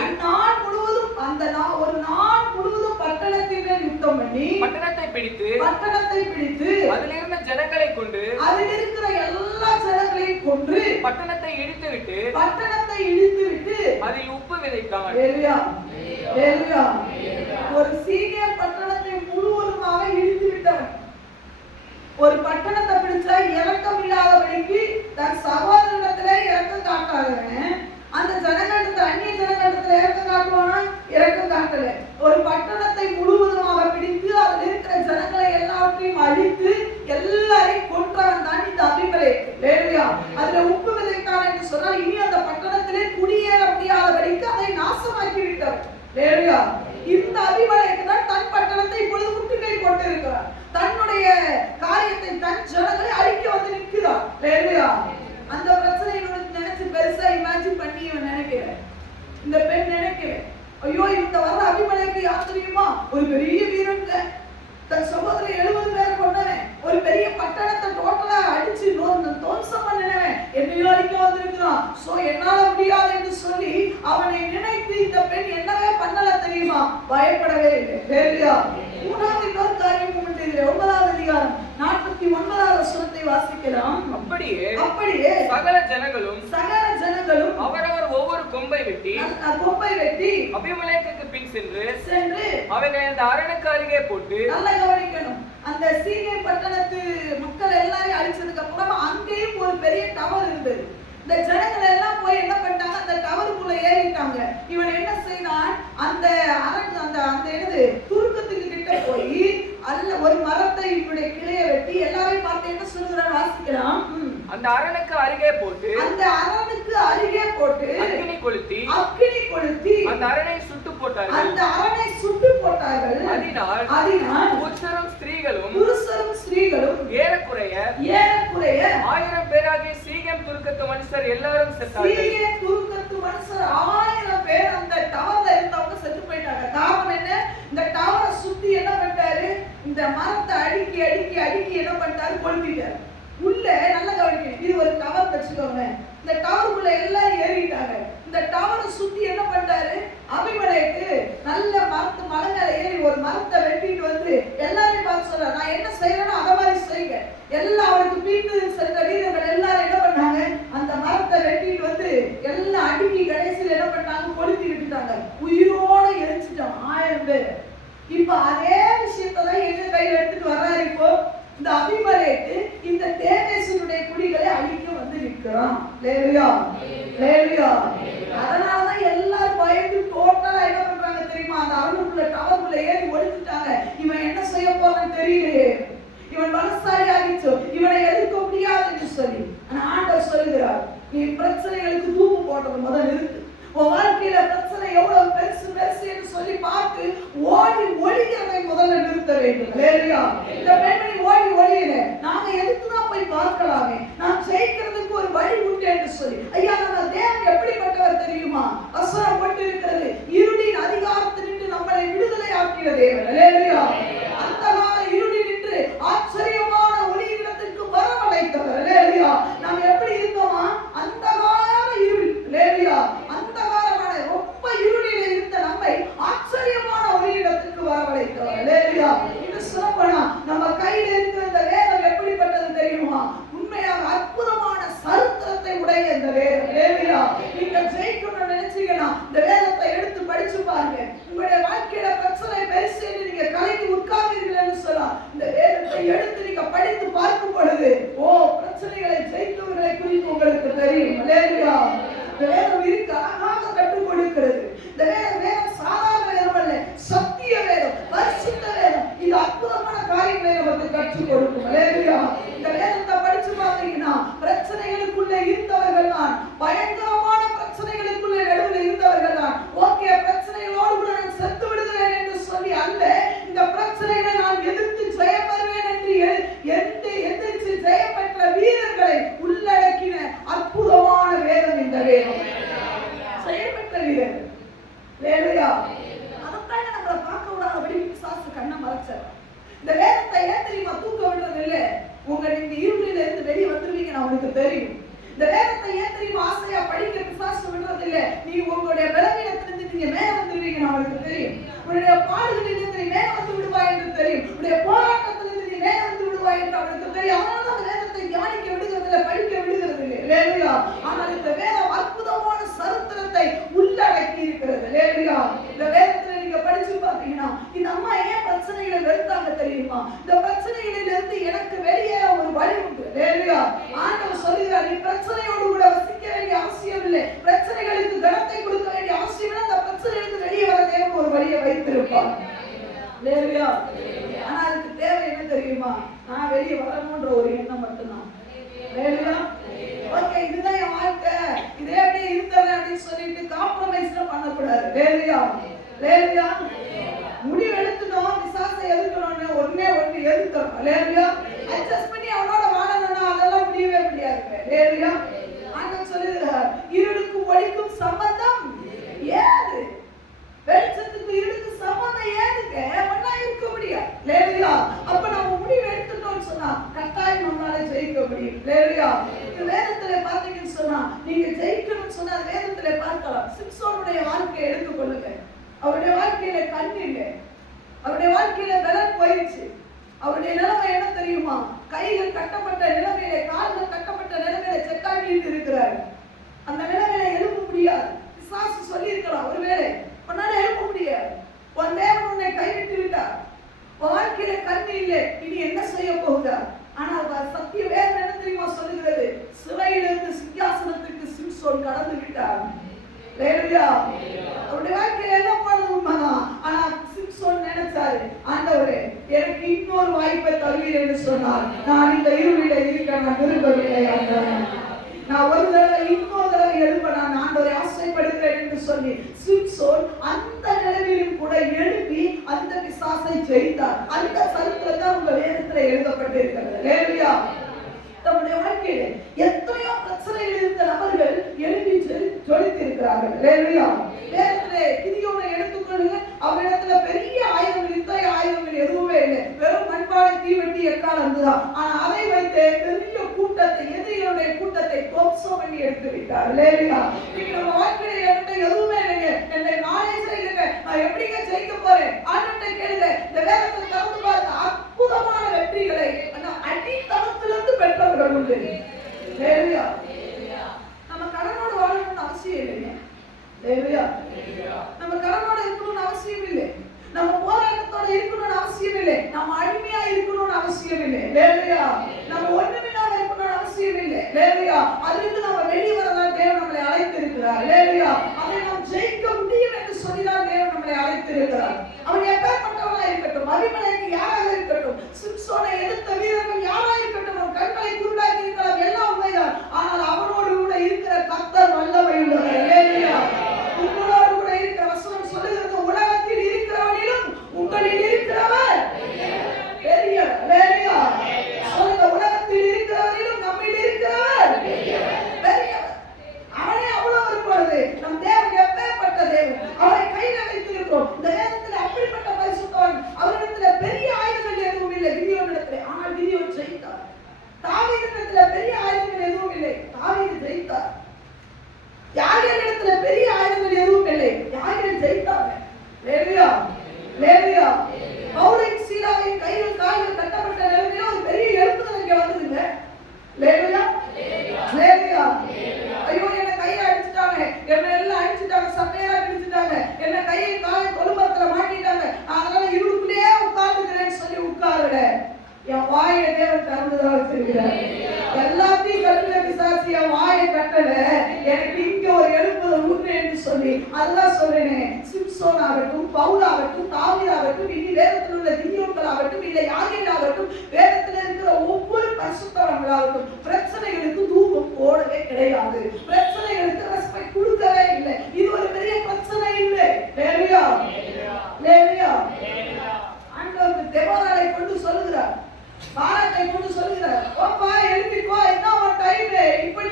பட்டணத்தை பிடித்து அதிலிருந்த ஜனங்களை கொண்டு பட்டணத்தை இடித்துவிட்டு அதில் உப்பு விதைத்தான். ஒரு சீனியர் பட்டணத்தை முழுவதுமாக இடித்து விட்டவன். ஒரு பட்டணத்தை பிடிச்சா இரக்கம் இல்லாதபடிக்கு தன் சகோதரனிடத்திலே இரக்கம் காட்டாதவன் அந்த ஜனங்களிடத்துல, அந்நிய ஜனங்களிடத்துல இரக்கம் காட்டுவானா? இரக்கம் காட்டல. ஒரு பட்டணத்தை முழுவதுமாக பிடித்து அதில் இருக்கிற ஜனங்களை எல்லாவற்றையும் அழித்து எல்லாரையும் கொன்றவன் தான் இந்த அபிமெலேக்கு. ஹல்லேலூயா. அதுல உப்பு விதைத்தான் என்று சொன்னால் இனி அந்த பட்டணத்திலே குடியேற முடியாதபடிக்கு அதை நாசமாக்கி விட்டவன். ஹல்லேலூயா. இந்த அபிமெலேக்கு தான் தன் பட்டணத்தை இப்பொழுது முற்றுகை போட்டு இருக்கிறார். தன்னுடைய காரியத்தை, தன் ஜனங்களை அழிக்க வந்து நிற்கிறார். ஹல்லேலூயா. அந்த பிரச்சனை நினைச்சு பெருசா இமேஜின் பண்ணி இவன் நினைக்கிறேன், இந்த பெண் நினைக்கிறேன், ஐயோ இந்த வர்ற அபிமெலேக்கு யார் தெரியுமா? ஒரு பெரிய வீரங்க, தன் சகோதரர் 70 பேரை கொண்டவன், ஒரு பெரிய பட்டணத்தை டோட்டலா அடிச்சு தோன்சம் பண்ணினவன், என்னையோ அழிக்க வந்திருக்கிறான். சோ என்னால முடியாது என்று சொல்லி அவனை நினைத்து இந்த பெண் என்னவே பண்ணல தெரியுமா? பயப்படவே இல்லை. ஹல்லேலூயா. மூணாவது இன்னொரு காரியம் உண்டு. 9வது அதிகாரம் 49வது வசனத்தை வாசிக்கலாம். அப்படியே சகல ஜனங்களும் அவரவர் ஒவ்வொரு கொம்பை வெட்டி அபிமெலேக்குக்கு பின் சென்று அவைகளை அந்த அரணுக்கு அருகே போட்டு. நல்லா கவனிக்கணும். அந்த சீகேம் பட்டணத்து மக்கள் எல்லாரையும் அழிச்சதுக்கு அப்புறம் அங்கேயும் ஒரு பெரிய டவர் இருந்தது. இந்த ஜனங்கள் எல்லாம் போய் என்ன பண்ணிட்டாங்க? அந்த டவருக்குள்ள ஏறிட்டாங்க. இவன் என்ன செய்தான்? அந்த துருக்கத்துக்கு கிட்ட போய் ஒரு மரத்தை இவனுடைய கிளையை வெட்டி எல்லாரையும் பார்த்து என்ன சொல்லுகிறான்? வாசிக்கலாம். அந்த அரணுக்கு அருகே போட்டு அக்கினி கொளுத்தி அந்த அரனை சுட்டு போட்டார்கள். அதனால் புருஷரும் ஸ்திரீகளும் ஏறக்குறைய 1000 பேராகிய சீகேம் துருக்கத்து மனுஷர் எல்லாரும் செத்தார்கள். 1000 பேர் அந்த டவர்ல இருந்தவங்க செத்து போயிட்டாங்க. காரணம் என்ன? இந்த டவரை சுத்தி என்ன பண்ணிட்டாரு? இந்த மரத்தை அடுக்கி என்ன பண்ணிட்டாரு? கொளுத்திட்டாரு. உள்ள நல்ல கவனிக்கணும். இது ஒரு டவர் வச்சுக்கோங்க. இந்த டவருக்குள்ள எல்லாரும் ஏறிட்டாங்க. இந்த டவரை சுத்தி என்ன பண்ணிட்டாரு? அபிமெலேக்கு நல்ல மரத்து மலை மேல ஏறி ஒரு மரத்தை வெட்டிட்டு வந்து எல்லாரையும் பார்த்து சொல்ற, நான் என்ன செய்யறேனோ அதை மாதிரி செய்யுங்க. எல்லாம் அவருக்கு பின்னு சென்ற வீரர்கள் எல்லாரும் என்ன பண்ணாங்க? அந்த மரத்தை வெட்டிட்டு வந்து எல்லாம் அடுக்கி கடைசியில் என்ன பண்ணாங்க? கொளுத்தி விட்டுட்டாங்க. உயிரோட எரிச்சிட்டான் 1000 பேர். இப்ப அதே விஷயத்தான் எங்க கையில எடுத்துட்டு வர்றாரு. இப்போ இந்த அபிமெலேக்கு இந்த தேவேசுடைய குடிகளை அழிக்க வந்து நிற்கிறான். ஹல்லேலூயா. அதனாலதான் எல்லாரும் பயந்து டோட்டலா என்ன பண்றாங்க தெரியுமா? அந்த அரணுக்குள்ள டவருக்குள்ள ஏறி ஒளிஞ்சிட்டாங்க. இவன் என்ன செய்ய போறான்னு தெரியலையே, இவன் மனசாரி ஆகிச்சோ, இவனை எதிர்க்க முடியாது என்று சொல்லி. ஆனா ஆண்டவர் சொல்லுகிறார், நீ பிரச்சனைகளுக்கு தூக்கு போட்டது முதல் நிறுத்து. உன் வாழ்க்கையில பிரச்சனை எவ்வளவு பெருசு என்று சொல்லி பார்த்து ஓடி ஒளிகிறதை முதல்ல நிறுத்த வேண்டும். ஹல்லேலூயா. இந்த பெண்மணி ஓடி ஒளியல, நாம எதுக்குதான் போய் பார்க்கலாமே, நாம் ஜெயிக்கிறதுக்கு ஒரு வழி உண்டு என்று சொல்லி. ஐயா, நம்ம தேவன் எப்படிப்பட்டவர் தெரியுமா? வசனம் போட்டு இருக்கிறது, இருளின் அதிகாரத்தினின்று நம்மளை பச்சையாக்கின தேவன். அல்லேலூயா. அந்தகார இருளில் நின்று ஆச்சரியமான ஒளியிடத்திற்கு வரவழைத்தவர். அல்லேலூயா. நாம் எப்படி இருந்தோமா? அந்தகார இருள். அல்லேலூயா. அந்தகாரமான ரொம்ப இருளில் இருந்த நம்மை ஆச்சரியமான ஒளியிடத்திற்கு வரவழைத்தவர். அல்லேலூயா. இது சொல்லப்போனா நம்ம கையில இருக்கிற இந்த வேதம் எப்படிப்பட்டது தெரியுமா? உண்மையாக அற்புதமான சரித்திரத்தை உடைய இந்த வேதம். அல்லேலூயா. நீங்க ஜெயிக்கணும்னு நினைச்சீங்கன்னா இந்த வேதத்தை எடுத்து படிச்சு பாருங்க. உங்களுடைய வாழ்க்கையில பிரச்சனை பெருசு என்று நீங்க கலங்கி உட்கார்ந்தீர்கள்னு சொன்னா இந்த வேதத்தை எடுத்து நீங்க படித்து பார்க்கும் பொழுது பிரச்சனைகளை ஜெயித்தவர்களை குறித்து உங்களுக்கு தெரியும். அல்லேலூயா. இந்த வேதம் இருக்கு, அழகாக கற்றுக் கொடுக்கிறது. இந்த வேதம் சாதாரண வேதம் அல்ல, சத்திய வேதம், பரிசுத்த வேதம். இது அற்புதமான காரியங்களை நமக்கு கற்றுக் கொடுக்கும். அல்லேலூயா. இந்த வேதத்தை படிச்சு பார்த்தீங்கன்னா பிரச்சனைகளுக்குள்ள இருந்தவர்கள் தான், பயங்கரமான பிரச்சனைகளுக்குள்ள நடுவில் இருந்தவர்கள் தான். ஓகே, பிரச்சனைகளோடு கூட நான் செத்து விடுகிறேன் என்று சொல்லி அல்ல, இந்த பிரச்சனைகளை நான் எதிர்த்து ஜெயம் பெறுவேன் என்று எதிர்த்து ஜெயம் பெற்ற வீரர்களை உள்ளடக்கின அற்புதமான வேதம் இந்த வேதம். ஜெயம் பெற்ற வீரர்கள். அல்லேலூயா. அதத்தாங்க நம்மளை பார்க்க விடாதபடி பிசாசு கண்ணை மறைச்சார். இந்த வேதத்தை ஏன் தெரியுமா தூக்க விடுறது இல்லை? நீங்க இருளில இருந்து வெளியே வந்துருவீங்க, அவனுக்கு தெரியும். இந்த வேதத்தை ஏன் தெரியுமா ஆசையா படிக்க பிசாசு விடுறது இல்லை? நீ உங்களுடைய பலவீனத்திலிருந்து நீங்க மேல வந்துருவீங்க, அவனுக்கு தெரியும். உன்னுடைய பாடுகளிலிருந்து நீ மேல வந்து விடுவாய் என்று தெரியும். உன்னுடைய போராட்டத்திலிருந்து நீ மேல வந்து விடுவாய் என்று அவனுக்கு தெரியும். அதனால அந்த வேதத்தை தியானிக்க விடுகிறது இல்லை, படிக்க விடுகிறது இல்லை. அல்லேலூயா. ஆனால் இந்த வேதம் அற்புதமான சரித்திரத்தை உள்ளடக்கி இருக்கிறது. அல்லேலூயா. இந்த வேதத்துல நீங்க படிச்சு பார்த்தீங்கன்னா இந்த அம்மா ஏன் பிரச்சனைகளை வெறுத்தாங்க தெரியுமா? இந்த பிரச்சனைகளில் இருந்து எனக்கு வெளியேற ஒரு வழி உண்டு. அல்லேலூயா. ஆண்டவர் சொல்லுகிறார், நீ பிரச்சனையோடு கூட வசிக்க வேண்டிய அவசியம் இல்லை, பிரச்சனைகளுக்கு கனத்தை கொடுக்க வேண்டிய அவசியம் இல்லை. அந்த பிரச்சனையிலிருந்து வெளியே வர தேவன் ஒரு வழியை வைத்திருப்பார். அல்லேலூயா. ஆனா அதுக்கு தேவை என்ன தெரியுமா? நான் வெளியே வரணும்ன்ற ஒரு எண்ணம் மட்டும்தான். அல்லேலூயா. ஓகே, இதுதான் என் வாழ்க்கை, இதே அப்படியே இருந்தவன் அப்படின்னு சொல்லிட்டு காம்ப்ரமைஸ்லாம் பண்ணக்கூடாது. அல்லேலூயா. அல்லேலூயா. முடிவு எடுத்துட்டோம், விசாசை எதிர்க்கணும்னு ஒண்ணு எதிர்த்தோம். அல்லேலூயா. அட்ஜஸ்ட் பண்ணி அவனோட வாழணும்னா அதெல்லாம் முடியவே முடியாது. அல்லேலூயா. ஆண்டவர் சொல்லுகிறார், இருளுக்கும் ஒளிக்கும் சம்பந்தம் ஏது? வெளிச்சத்துக்கு இருளுக்கு சம்பந்தம் ஏதுங்க? ஒண்ணா இருக்க முடியாது. அல்லேலூயா. அப்ப நம்ம முடிவு எடுத்துட்டோம்னு சொன்னா கட்டாயம் நம்மளால ஜெயிக்க முடியும். அல்லேலூயா. இந்த வேதத்துல பாத்தீங்கன்னு சொன்னா நீங்க ஜெயிக்கணும்னு சொன்னா வேதத்துல பார்க்கலாம். சிம்சோனுடைய வாழ்க்கையை எடுத்துக்கொள்ளுங்க. அவருடைய வாழ்க்கையில கண் இல்லை, அவருடைய வாழ்க்கையில பலன் போயிடுச்சு. அவருடைய நிலைமை என்ன தெரியுமா? கைகள் கட்டப்பட்ட நிலைமையில, கால்கள் கட்டப்பட்ட நிலைமையில செக்காக்கிட்டு இருக்கிறார். அந்த நிலைமையில எழுப்ப முடியாது. பிசாசு சொல்லி இருக்கலாம், ஒருவேளை உன்னால எழுப்ப முடியாது, உன் தேவன் உன்னை கைவிட்டு விட்டார், வாழ்க்கையில கண் இல்லை, இனி என்ன செய்ய போகிறார்? ஆனால் சத்திய வேதம் என்ன தெரியுமா சொல்லுகிறது? சிறையிலிருந்து சிங்காசனத்துக்கு சிம்சோன் கடந்து விட்டார். அல்லேலூயா. அவருடைய வாழ்க்கையில எல்லாம் போனது உண்மைதான். ஆனா சிம்சோன் நினைச்சாரு, ஆண்டவரே எனக்கு இன்னொரு வாய்ப்பை தருவீர் என்று சொன்னார். நான் இந்த இருளில இருக்க நான் விரும்பவில்லை ஆண்டவரே, நான் ஒரு தடவை இன்னொரு தடவை எழுப்ப நான் ஆண்டவரை ஆசைப்படுகிறேன் என்று சொல்லி சிம்சோன் அந்த நிலையிலும் கூட எழுப்பி அந்த பிசாசை ஜெயித்தார். அந்த சரித்திரம் தான் உங்க வேதத்துல எழுதப்பட்டிருக்கிறது. அல்லேலூயா. நம்முடைய வாழ்க்கையில எத்தனையோ பிரச்சனைகள் இருந்த நபர்கள் எழுப்பி ஜொலித்திருக்கிறார்கள். அல்லேலூயா. வேதத்திலே கிதியோனை எடுத்துக்கொள்ளுங்க. அவரிடத்துல பெரிய ஆயுதங்கள், யுத்த ஆயுதங்கள் எதுவுமே இல்லை, வெறும் மண்பானை, தீவெட்டி, எக்காலம் தான். ஆனா அதை வைத்து பெரிய கூட்டத்தை, எதிரிகளுடைய கூட்டத்தை துவம்சம் பண்ணி எடுத்து விட்டார். அல்லேலூயா. இன்னைக்கு நம்ம வாழ்க்கையில என்கிட்ட எதுவுமே இல்லைங்க, என்னை நாலேஜ் இல்லைங்க, நான் எப்படிங்க ஜெயிக்க போறேன்? ஆண்டவர்கிட்ட கேளுங்க. இந்த வேதத்தை திறந்து பாருங்க, அற்புதமான வெற்றிகளை அடித்தளத்திலிருந்து பெற்றவர்கள் உண்டு. அல்லேலூயா. நம்ம கடனோடு வாழணும்னு அவசியம் இல்லைங்க. அல்லேலூயா. நம்ம கடனோடு இருக்கணும்னு அவசியம் இல்லை, நம்ம போராட்டத்தோட இருக்கணும்னு அவசியம் இல்லை, நம்ம அடிமையா இருக்கணும்னு அவசியம் இல்லை. அல்லேலூயா. நம்ம ஒண்ணுமில்லாம இருக்கணும்னு அவசியம் இல்லை. அல்லேலூயா. அதிலிருந்து நம்ம வெளியே வரதான் தேவன் நம்மளை அழைத்திருக்கிறார். அல்லேலூயா. அதை நாம் ஜெயிக்க முடியும் என்று சொல்லிதான் தேவன் நம்மளை அழைத்திருக்கிறார். அவன் எப்பேற்பட்டவனா இருக்கட்டும், அபிமலேக்கு யாராக இருக்கட்டும், சிம்சோனை எதிர்த்த வீரர்கள் யாராக இருக்கட்டும், அவன் கண்களை குருடாக்கி இருக்கலாம், எல்லாம் உண்மைதான். ஆனால் அவனோடு கூட இருக்கிற கர்த்தர் வல்லமை உள்ளவர். அல்லேலூயா. உங்களோடு சொல்லி அதுதான் சொல்றேனே. சிம்சோன் ஆகட்டும், பவுல் ஆகட்டும், தாவீது ஆகட்டும், இனி வேதத்தில் உள்ள கிதியோன்கள் ஆகட்டும், இல்லை யாகேல் ஆகட்டும், வேதத்தில் இருக்கிற ஒவ்வொரு பரிசுத்தவான்களாகட்டும் பிரச்சனைகளுக்கு தூபம் போடவே கிடையாது. பிரச்சனைகளுக்கு ரெஸ்பெக்ட் கொடுக்கவே இல்லை. இது ஒரு பெரிய பிரச்சனை இல்லை. ஹல்லேலூயா, ஹல்லேலூயா. ஆண்டவர் தெபோராளை கொண்டு சொல்லுகிறார், பாராட்டை கொண்டு சொல்லுகிறார், ஓப்பா எழுப்பிக்கோ, இதான் ஒரு டைம், இப்படி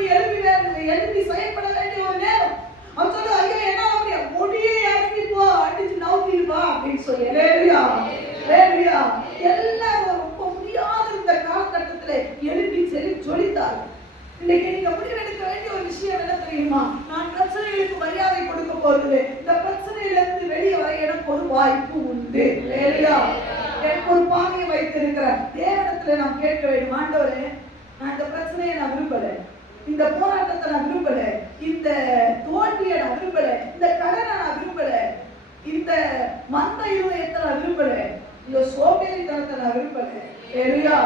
எழுப்பி செயல்பட வேண்டிய ஒரு நேரம். அவன் சொல்லு, ஐயோ என்ன அப்படியா முடியே இறங்கிப்போ, அடிச்சு நவுக்கிடுவா அப்படின்னு சொல்லி. ஹல்லேலூயா, ஹல்லேலூயா. எல்லாரும் ரொம்ப முடியாத இந்த காலகட்டத்துல எழுப்பி சொல்லித்தார். இன்னைக்கு நீங்க முடிவெடுக்க வேண்டிய ஒரு விஷயம் என்ன தெரியுமா? நான் பிரச்சனைகளுக்கு மரியாதை கொடுக்க போறது, இந்த பிரச்சனையில இருந்து வெளியே வர எனக்கு ஒரு வாய்ப்பு உண்டு. ஹல்லேலூயா. எனக்கு ஒரு பாதையை வைத்திருக்கிறார். தேவனிடத்துல நாம் கேட்க வேண்டும், ஆண்டவரே நான் இந்த பிரச்சனையை நான் விரும்பல, இந்த போராட்டத்தை நான் விரும்பல, இந்த தோல்வியை நான் விரும்பல, இந்த கடனை நான் விரும்பல, இந்த மந்த இருதயத்தை நான் விரும்பல, இந்த சோம்பேறித்தனத்தை நான் விரும்பல. ஹல்லேலூயா.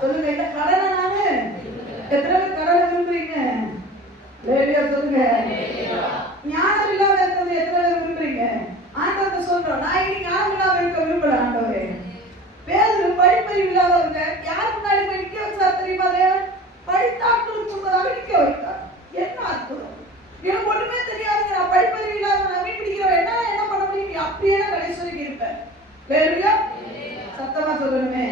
சொல்லுங்க, இந்த கடனை நானு எத்தனை பேர் கடனை விரும்புறீங்க? ஹல்லேலூயா சொல்லுங்க. ஞானம் இல்லாம இருக்கிறது எத்தனை பேர் விரும்புறீங்க? ஆண்டவர்கிட்ட சொல்றோம், நான் இனி ஞானம் இல்லாம இருக்க விரும்பல ஆண்டவரே. பேதுரு படிப்பறிவு இல்லாதவங்க யார் முன்னாடி போய் நிக்க வச்சார் தெரியுமா? படித்தாட்களுக்கு முன்பதாக நிக்க வைத்தார். என்ன அற்புதம்! எனக்கு ஒண்ணுமே தெரியாதுங்க, நான் படிப்பறிவு இல்லாதவன், நான் மீன் பிடிக்கிறவன், என்ன பண்ண முடியும்? நீ அப்படியே கணேஸ்வரிக்கு இருப்ப. ஹல்லேலூயா. சத்தமா சொல்லணுமே.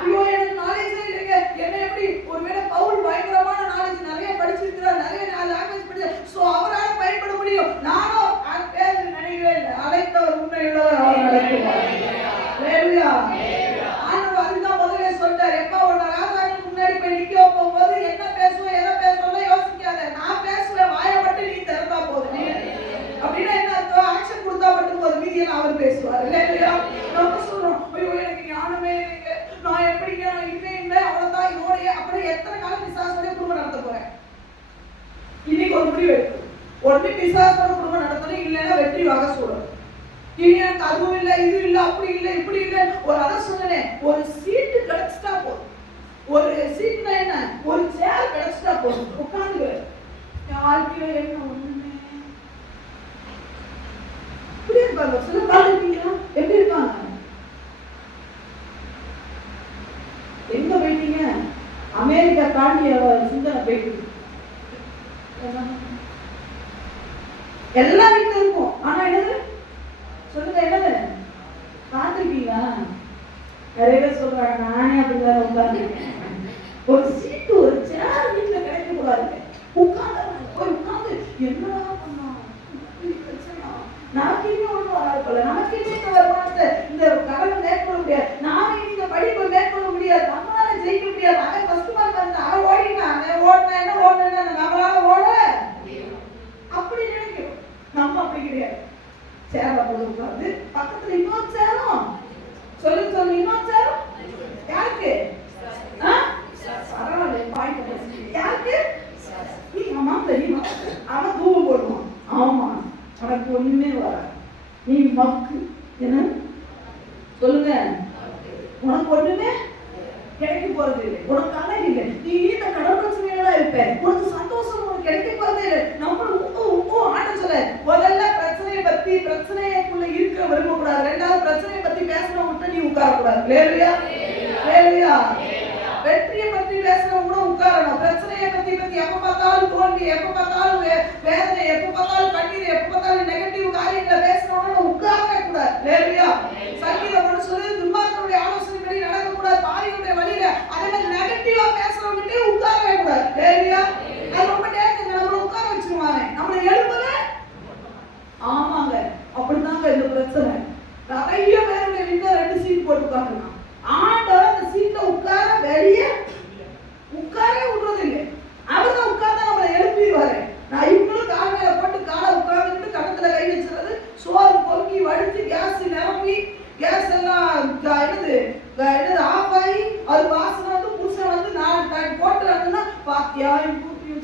ஐயோ எனக்கு நாலேஜே இல்லைங்க, என்ன எப்படி? ஒருவேளை பவுல் பயங்கரமான நாலேஜ், நிறைய படிச்சிருக்கிறார், நிறைய லாங்குவேஜ் படிச்சார், சோ அவரால் பயன்பட முடியும். நானும் பேர் நினைக்கவே இல்லை. அழைத்தவர் உண்மையுள்ளவர், அவர் நடத்துவார். ஹல்லேலூயா. ஆண்டவர் அதுதான் முதல்ல சொல்றார், எப்பா உன்னை ராஜாவுக்கு முன்னாடி போய் நிக்க போகும்போது என்ன பேசுவோம் எதை பேசுவோம் யோசிக்காத, நான் பேசுவேன், வாயை மட்டும் நீ திறந்தா போதும். அப்படின்னா என்ன அர்த்தம்? ஆக்ஷன் கொடுத்தா மட்டும் போதும், மீதியெல்லாம் அவர் பேசுவார். ஹல்லேலூயா. நம்ம சொல்றோம், ஐயோ எனக்கு ஞானமே இல்லைங்க, நான் எப்படிங்க, நான் இல்லை அவ்வளவுதான், இதோடைய அப்புறம் எத்தனை காலம் பிசாசோட குடும்பம் நடத்த போறேன்? இன்னைக்கு ஒரு முடிவு எடுக்கும், ஒண்ணு பிசாசோட குடும்பம் நடத்தணும், இல்லைன்னா வெற்றி வாக சொல்லணும். இனி எனக்கு அதுவும் இல்லை, இது இல்லை, அப்படி இல்லை, இப்படி இல்லை. ஒரு அதான் சொன்னேன், ஒரு சீட்டு கிடைச்சிட்டா போதும். ஒரு சீட்னா என்ன? ஒரு சேர் கிடைச்சிட்டா போதும், உட்கார்ந்து வாழ்க்கையில என்ன ஒண்ணுமே இப்படி இருப்பாங்க. சில பாத்துருக்கீங்களா? எப்படி இருப்பாங்க? எங்க போயிட்டீங்க? அமெரிக்கா தாண்டி சிந்தனை போயிட்டு எல்லா வீட்டுல இருக்கும். ஆனா என்னது சொல்லுங்க, என்னது பார்த்துருக்கீங்களா? நிறைய பேர் சொல்றாங்க, நானே அப்படிதான் உட்கார்ந்துருக்கேன். ஒரு சீட்டு ஒரு சேர் வீட்டுல கிடைக்க கூடாது. உட்கார்ந்து போய் உட்கார்ந்து என்னடா பண்ணா நமக்கு இன்னும் ஒண்ணும் வராது போல, நமக்கு இன்னும் இந்த வருமானத்தை இந்த கடனை மேற்கொள்ள முடியாது, நானே இந்த படிப்பை மேற்கொள்ள முடியாது, நம்மளால ஜெயிக்க முடியாது. அவன் ஃபர்ஸ்ட் மார்க் வந்து அவன் ஓடினாங்க, ஓடினா என்ன ஓடினா நம்மளால ஓட அப்படி நினைக்கிறோம். நம்ம அப்படி கிடையாது. சேர்ல போட்டு உட்கார்ந்து பக்கத்துல இன்னொரு சேரும் சொல்லு இன்னொரு சேரும் யாருக்கு? பரவாயில்ல பாயிண்ட் யாருக்கு? ஆமா தெரியுமா? அவன் தூவம் போடுவான். ஆமா உனக்கு ஒண்ணுமே வராது, நீ மக்கு. என்ன சொல்லுங்க? உனக்கு ஒண்ணுமே கிடைக்க போறது இல்லை, உனக்கு அழகு இல்லை, நீ இந்த கடன் பிரச்சனையில இருப்ப, உனக்கு சந்தோஷம் உனக்கு கிடைக்க போறதே இல்லை. நம்ம ஆட்ட சொல்ல முதல்ல பிரச்சனையை பத்தி, பிரச்சனைக்குள்ள இருக்க விரும்பக்கூடாது. ரெண்டாவது பிரச்சனையை பத்தி பேசின விட்டு நீ உட்காரக்கூடாது. ஹல்லேலூயா, ஹல்லேலூயா. வெற்றியை பத்தி பேசுறவங்க கூட உட்காரணும். பிரச்சனையை பத்தி எப்ப பார்த்தாலும் தோல்வி, எப்ப பார்த்தாலும் வேதனை, எப்ப பார்த்தாலும் கண்ணீர், எப்ப பார்த்தாலும் நெகட்டிவ் காரியங்களை பேசுறவங்க உட்காரவே கூடாது. ஹல்லேலூயா. சங்கீதம் ஒன்று சொல்லுது, துன்மார்க்கனுடைய ஆலோசனைப்படி நடக்க கூடாது, பாவியுடைய வழியில. அதே மாதிரி நெகட்டிவா பேசுறவங்கிட்டே உட்காரவே கூடாது. ஹல்லேலூயா. அது ரொம்ப டேஞ்சர். நம்மள உட்கார வச்சிருவாங்க, நம்மளை எழுப்பவே. ஆமாங்க, அப்படிதாங்க இந்த பிரச்சனை. நிறைய பேருடைய வீட்டுல 2 சீட் போட்டு உட்காந்துருக்கான். ஆண்டவர் அந்த சீட்ல உட்கார வெளியே உட்காரவே விடுறது இல்லை. அவர் தான் உட்கார்ந்தா நம்மளை எழுப்பிடுவாரு. நான் இவங்களும் கால் மேல போட்டு காலை உட்கார்ந்துட்டு கணத்துல கை வச்சுறது, சோறு பொங்கி வடிச்சு கேஸ் நிரம்பி கேஸ் எல்லாம் என்னது ஆஃப் ஆகி அது வாசனை வந்து புருஷன் வந்து 4 டைம் போட்டு வரணும்னா பாத்தியா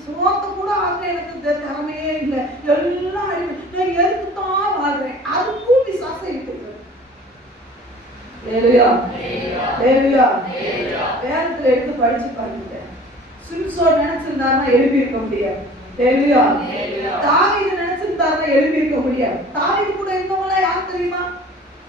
சோத்த கூட ஆக எனக்கு திறமையே இல்லை, எல்லாம் நான் எதுக்கு தான் வாழ்றேன். அதுக்கும் விசாசம் இருக்குது. ஹல்லேலூயா, ஹல்லேலூயா. வேதத்துல எடுத்து படிச்சு பாருங்க. சிம்சோன் நினைச்சிருந்தாருன்னா எழுப்பி இருக்க முடியாது. ஹல்லேலூயா. தாவீது நினைச்சிருந்தாருன்னா எழுப்பி இருக்க முடியாது. தாவீது கூட இருந்தவங்க யார் தெரியுமா?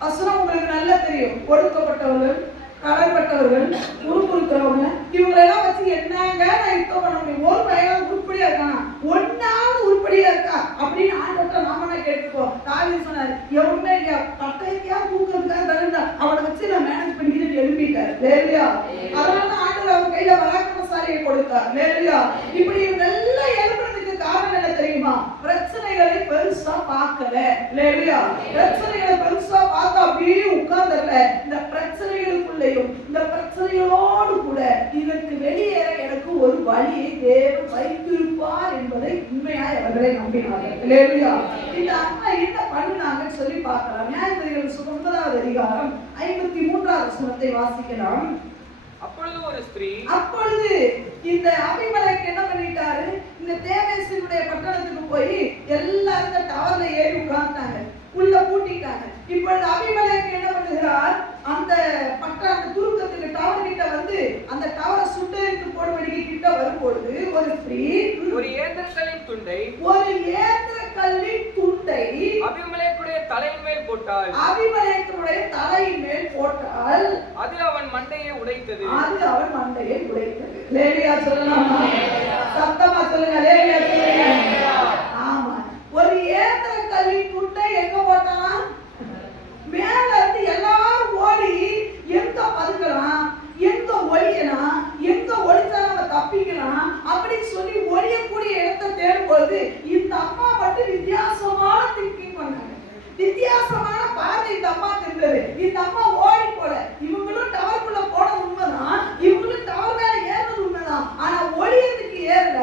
வசனம் உங்களுக்கு நல்லா தெரியும். ஒடுக்கப்பட்டவர்கள், கடன்பட்டவர்கள், முறுமுறுக்கிறவங்க, இவங்களெல்லாம் வச்சு என்னங்க நான் யுத்தம் பண்ண முடியும்? ஒரு பையன் உருப்படியா இருக்கானா? ஒன்னாவது உருப்படியா இருக்கா அப்படின்னு ஆண்டவர்கிட்ட நாம கேட்டுப்போம். தாவீது சொன்னார், எவனுமே இல்லையா, கட்டையா தூக்கிறதுக்காக தருந்தா அவனை வச்சு நான் மேனேஜ் பண்ணிட்டு எழுப்பிட்டார். ஹல்லேலூயா. அதனால ஆண்டவர் அவர் கையில பராக்கிரமசாலியை கொடுத்தார். ஹல்லேலூயா. இப்படி இவங்க எல்லாம் எழுப்புறதுக்கு காரணம் என்ன தெரியுமா? பிரச்சனைகளை பெருசா பார்க்கல. ஹல்லேலூயா. பிரச்சனைகளை பெருசா பார்த்தா அப்படியே உட்கார்ந்தல. இந்த பிரச்சனைகளுக்குள்ளேயும் இந்த பிரச்சனையோடு கூட இதற்கு வெளியேற எனக்கு ஒரு வழியை தேவன் வைத்திருப்பார் என்பதை உண்மையாய் அவர்களை நம்பினார்கள். ஹல்லேலூயா. இந்த அம்மா என்ன பண்ணினாங்கன்னு சொல்லி பார்க்கலாம். நியாயாதிபதிகள் 9வது அதிகாரம் 53வது வசனத்தை வாசிக்கலாம். அப்பொழுது ஒரு ஸ்திரீ, அப்பொழுது இந்த அபிமெலேக் என்ன பண்ணிட்டாரு? இந்த தேமேசினுடைய பட்டணத்துக்கு போய் எல்லாரும் இந்த டவர்ல ஏறி உட்கார்ந்தாங்க, உள்ள பூட்டிட்டாங்க. இப்பொழுது அபிமெலேக் என்ன பண்ணுகிறார்? அந்த அந்த துருக்கத்துக்கு டவர் கிட்ட வந்து அந்த டவரை சுட்டெரித்து போடும்படிக்கு கிட்ட வரும்பொழுது ஒரு ஸ்திரீ ஒரு ஏந்திரக்கல்லின் துண்டை அபிமெலேக்குடைய தலையின் மேல் போட்டாள். அபிமெலேக்குடைய தலையின் மேல் போட்டால் அது அவன் மண்டையை உடைத்தது. ஹல்லேலூயா சொல்லலாமா? சத்தமா சொல்லுங்க. ஹல்லேலூயா சொல்லுங்க. ஆமா, ஒரு ஏந்திரக்கல்லின் துண்டை எங்க போட்டான்? மேல இருந்து எல்லாரும் ஓடி எங்க பதுக்கலாம், எங்க ஒளியலாம், எங்க ஒளிச்சா நம்ம தப்பிக்கலாம் அப்படின்னு சொல்லி ஒளியக்கூடிய இடத்தை தேடும்போது இந்த அம்மா மட்டும் வித்தியாசமான திங்கிங் பண்ணாங்க. வித்தியாசமான பார்வை இந்த அம்மா இருந்தது. இந்த அம்மா ஓடி போல. இவங்களும் டவருக்குள்ள போனது உண்மைதான், இவங்களும் டவர் மேல ஏறது உண்மைதான். ஆனா ஒளியத்துக்கு ஏறல.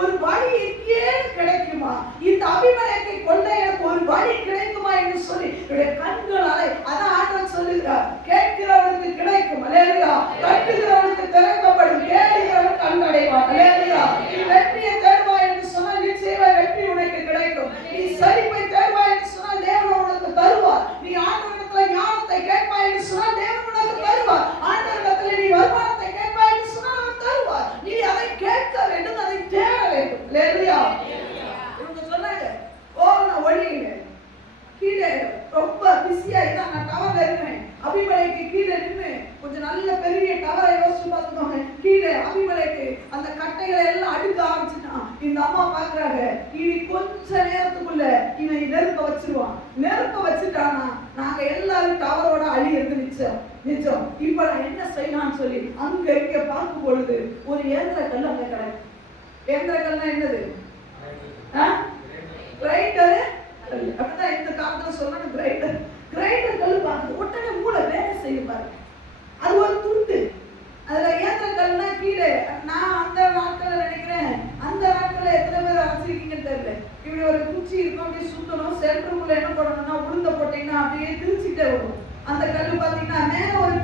ஒரு வழி எங்கேயும் கிடைக்குமா? இந்த அபிமெலேக்கை கொல்ல எனக்கு ஒரு வழி கிடைக்குமா என்று சொல்லி என்னுடைய கண்களாலே அதான் ஆண்டவர் சொல்லுகிறார், கேட்கிறவனுக்கு கிடைக்கும். ஹல்லேலூயா. தட்டுகிறவனுக்கு திறக்கப்படும், தேடுகிறவன் கண்டடைவான். ஹல்லேலூயா. நீ வெற்றியை தேடுவாய் என்று சொன்னால் நிச்சயமாய் வெற்றி உனக்கு கிடைக்கும். நீ செழிப்பை தேடுவாய் என்று சொன்னால் தேவன் உனக்கு தருவார். நீ ஆண்டவரிடத்துல ஞானத்தை கேட்பாய் என்று சொன்னால் தேவன் உனக்கு தருவார். ஆண்டவரிடத்துல நீ வருமானத்தை கேட்பாய் என்று சொன்னால் அவர் தருவார். நீ அதை கேட்க வேண்டும், அதை தேட வேண்டும். ஹல்லேலூயா. இவங்க சொன்னாங்க, ஓ நான் ஒளியுங்க கீழே ரொம்ப பிஸியா இதான் நான் டவர்ல இருக்கேன். அபிமெலேக்கு கீழே நின்று கொஞ்சம் நல்ல பெரிய டவரை யோசிச்சு பார்த்துக்கோங்க. கீழே அபிமெலேக்கு அந்த கட்டைகளை எல்லாம் அடுக்க ஆரம்பிச்சுட்டான். இந்த அம்மா பாக்குறாங்க, இனி கொஞ்ச நேரத்துக்குள்ள இவன் நெருப்ப வச்சிருவான். நெருப்ப வச்சுட்டானா நாங்க எல்லாரும் டவரோட அழியிறது நிச்சயம். இப்ப நான் என்ன செய்யலாம்னு சொல்லி அங்க இங்க பார்க்கும் பொழுது ஒரு ஏந்திர கல் அங்க கிடைக்கும். ஏந்திர கல்னா என்னது? கிரைண்டர். அப்படிதான் இந்த காலத்துல சொன்னாங்க கிரைண்டர். கிரைண்டர் கல் பார்த்து உடனே மூளை வேலை செய்யும் பாருங்க. அது ஒரு துண்டு. அதுல ஏந்திர கல்னா கீழே. நான் அந்த நாட்கள்ல நினைக்கிறேன், அந்த நாட்கள்ல எத்தனை பேர் அரைச்சிருக்கீங்கன்னு தெரியல. இப்படி ஒரு குச்சி இருக்கும், அப்படியே சுத்தணும். சென்டருக்குள்ள என்ன பண்ணணும்னா உளுந்த போட்டீங்கன்னா அப்படியே திருச்சிட்டே வரும். அந்த கல் பாத்தீங்கன்னா மேல ஒரு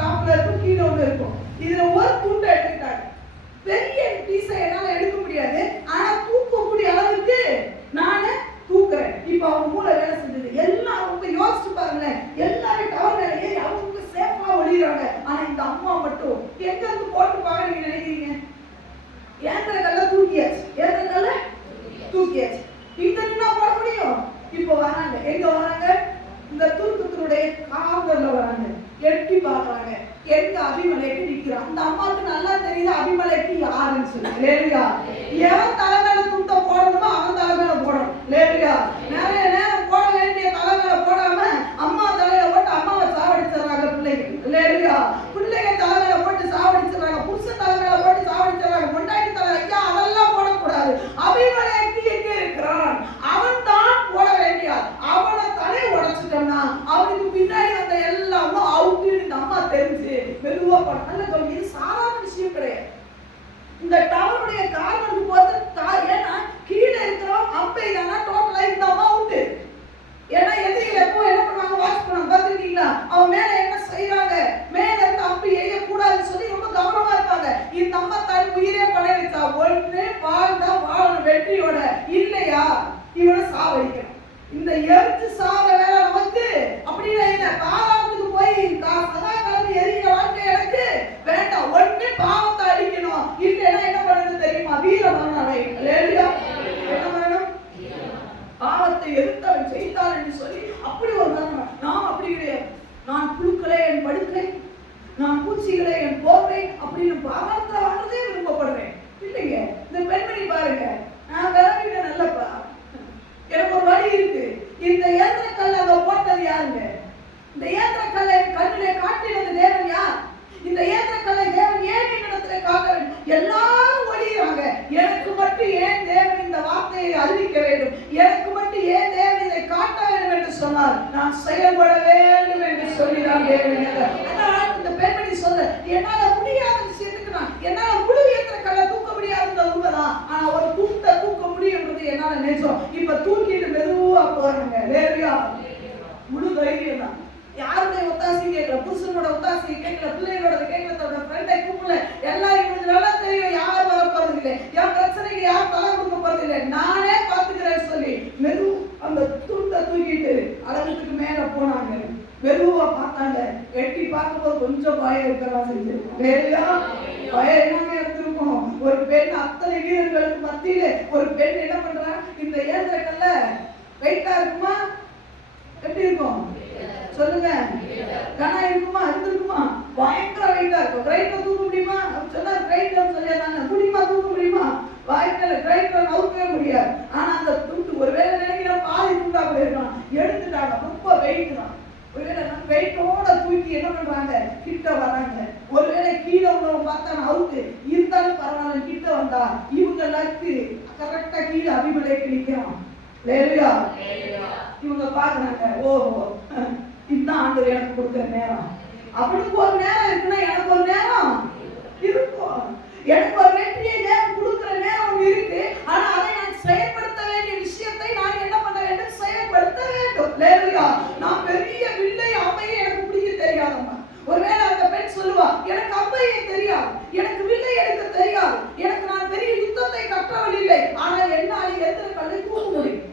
டாப்ல இருக்கும், கீழே ஒண்ணு இருக்கும். இதுல ஒரு துண்டை எடுத்துட்டாங்க. பெரிய பீஸை என்னால எடுக்க முடியாது, ஆனா தூக்கக்கூடிய அளவுக்கு நானு தூக்குறேன். இப்ப அவங்க மூளை வேலை செஞ்சது. எல்லாம் அவங்க யோசிச்சு பாருங்களேன், எல்லாரும் டவர் மேல ஏறி அவங்க சேஃபா ஒளிறாங்க. ஆனா இந்த அம்மா மட்டும் எங்க இருந்து போட்டு பாக்க நீங்க நினைக்கிறீங்க? ஏந்திர கல்ல தூக்கியாச்சு. இந்த நின்னா போட முடியும். இப்ப வராங்க, எங்க வராங்க? இந்த துருக்கத்தினுடைய காவல்ல வராங்க. எட்டி பாக்குறாங்க, எங்க அபிமெலேக்கு நிக்கிறான். அந்த அம்மாவுக்கு நல்லா தெரியுது அபிமெலேக்கு யாருன்னு சொல்லி. ஹல்லேலூயா. எவன் தலைமையில துண்டை போடணுமோ அவன் தலைமையில போடணும். ஹல்லேலூயா. நிறைய நேரம் போட வேண்டிய தலைமையில போடாம அம்மா தலையில போட்டு அம்மாவை சாவடிச்சிடறாங்க பிள்ளைங்க. ஹல்லேலூயா. பிள்ளைங்க தலைமையில போட்டு சாவடிச்சிடறாங்க, புருஷன் தலைமையில போட்டு சாவடிச்சிடறாங்க, பொண்டாட்டி தலை. ஐயா அதெல்லாம் போடக்கூடாது. அபிமெலேக்கு எங்க இருக்கிறான்? அவன் தான் போட வேண்டிய. அவனை தலையை உடைச்சிட்டோம்னா அவனுக்கு பின்னாடி வந்த எல்லாமும் அவுட்டு அம்மா தெரிஞ்சு மெதுவா பண்ண. இது சாதாரண விஷயம் கிடையாது. இந்த டவருடைய காரணத்துக்கு போறது ஏன்னா கீழே இருக்கிறோம் அம்பை தானா டோட்டலா இந்த அம்மா அவுட்டு. ஏன்னா எதிரிகள் எப்போ என்ன பண்ணுவாங்க? வாட்ச் பண்ணுவாங்க. பார்த்துருக்கீங்களா? அவன் மேல என்ன செய்யறாங்க, மேல இருந்து அம்பு எய்ய கூடாதுன்னு சொல்லி ரொம்ப கவனமா இருப்பாங்க. இந்த அம்மா தன் உயிரே பழைய வச்சா ஒண்ணு வாழ்ந்தா வாழணும் வெற்றியோட, இல்லையா இவனை சாவடிக்கணும். இந்த எரிச்சு சாவ வேலை நமக்கு அப்படின்னு என்ன பாவத்துக்கு போய் சதா காலம் எரிகிற வாழ்க்கை எனக்கு வேண்டாம். ஒண்ணு பாவத்தை அடிக்கணும், இல்லைன்னா என்ன பண்ணுறது தெரியுமா? வீர மரணம் அடையும். நான் பூச்சிகளை என் போர்வை அப்படின்னு பாவத்துல வாழ்றதே விரும்பப்படுறேன் இல்லைங்க. இந்த பெண்மணி பாருங்க, நான் விளம்பிட நல்லப்பா, எனக்கு ஒரு வழி இருக்கு. இந்த ஏந்திரக்கல்ல அங்க போட்டது யாருங்க? இந்த ஏந்திரக்கல்லை என் கண்ணிலே காட்டினது தேவன் யார்? இந்த ஏந்திரக்கல்லை தேவன் ஏன் என்னிடத்துல காட்ட வேண்டும்? எல்லாரும் ஒழிகிறாங்க, எனக்கு மட்டும் ஏன் தேவன் இந்த வார்த்தையை அறிவிக்க வேண்டும்? எனக்கு மட்டும் ஏன் தேவன் இதை காட்ட வேண்டும் என்று சொன்னார். நான் செயல்பட வேண்டும் என்று சொல்லிதான் தேவன். இந்த பெண்மணி சொல்ல, என்னால முடியாத விஷயத்துக்கு நான் என்னால முழு ஏந்திரக்கல்லை தூக்க முடியாதுன்ற உண்மைதான், ஆனா ஒரு தூக்க தூக்க முடியும்ன்றது என்னால நினைச்சோம். இப்ப தூக்கிட்டு மெதுவா போறாங்க. வேறையா முழு தைரியம் தான். யாருடைய ஒத்தாசையும் கேட்கல, புருஷனோட ஒத்தாசையை கேட்கல, பிள்ளைகளோட கேட்கல, தன்னோட ஃப்ரெண்டை கூப்பிடல. எல்லாம் இவங்களுக்கு நல்லா தெரியும் யார் வர போறது இல்லை, என் பிரச்சனைக்கு யார் தலை கொடுக்க போறது இல்லை, நானே பார்த்துக்கிறேன்னு சொல்லி மெது அந்த துண்டை தூக்கிட்டு அழகத்துக்கு மேல போனாங்க. மெதுவா பார்த்தாங்க. எட்டி பார்க்கும்போது கொஞ்சம் பயம் இருக்கிறதா செஞ்சிருக்கோம். வேறையா பயம் என்னங்க எடுத்திருக்கோம்? ஒரு பெண் அத்தனை வீரர்களுக்கு மத்தியில ஒரு பெண் என்ன பண்றா? இந்த ஏந்திரக்கல்ல வெயிட்டா இருக்குமா? எப்படி இருக்கும் சொல்லுங்க? கனா இருக்குமா? இருந்திருக்குமா? பயங்கர வெயிட்டா இருக்கும். கிரைண்டர் தூக்க முடியுமா? சொன்னா கிரைண்டர் சொல்லிடுறாங்க. முடியுமா? தூக்க முடியுமா? வாய்க்கல கிரைண்டர் நவுக்கவே முடியாது. ஆனா அந்த துண்டு ஒருவேளை நினைக்கிற பாதி துண்டா கூட இருக்கலாம், எடுத்துட்டாங்க. ரொம்ப வெயிட் தான். ஒருவேளை நம்ம வெயிட்டோட தூக்கி என்ன பண்றாங்க? கிட்ட வராங்க. ஒருவேளை கீழே உள்ளவங்க பார்த்தா அவுத்து இருந்தாலும் பரவாயில்ல, கிட்ட வந்தா இவங்க லக்கு கரெக்டா கீழே அபிமலைக்கு நிற்கிறான். லேலுயா இவங்க பாக்குறாங்க, ஓஹோ இதுதான் ஆண்டவர் எனக்கு கொடுக்குற நேரம். அவனுக்கு ஒரு நேரம் இருக்குன்னா எனக்கு ஒரு நேரம் இருக்கும். எனக்கு ஒரு வெற்றியை தேவன் கொடுக்குற நேரம் ஒன்று இருக்கு. ஆனா அதை நான் செயல்படுத்த வேண்டிய விஷயத்தை நான் என்ன பண்ண வேண்டும்? செயல்படுத்த வேண்டும். லேலுயா நான் பெரிய வில்லை அம்பையை எனக்கு பிடிக்க தெரியாதம்மா. ஒருவேளை அந்த பெண் சொல்லுவா, எனக்கு அம்பையை தெரியாது, எனக்கு வில்லை எடுக்க தெரியாது, எனக்கு நான் பெரிய யுத்தத்தை கற்றவள் இல்லை, ஆனால் என்னால் ஏந்திரக்கல்லை தூக்க முடியும்.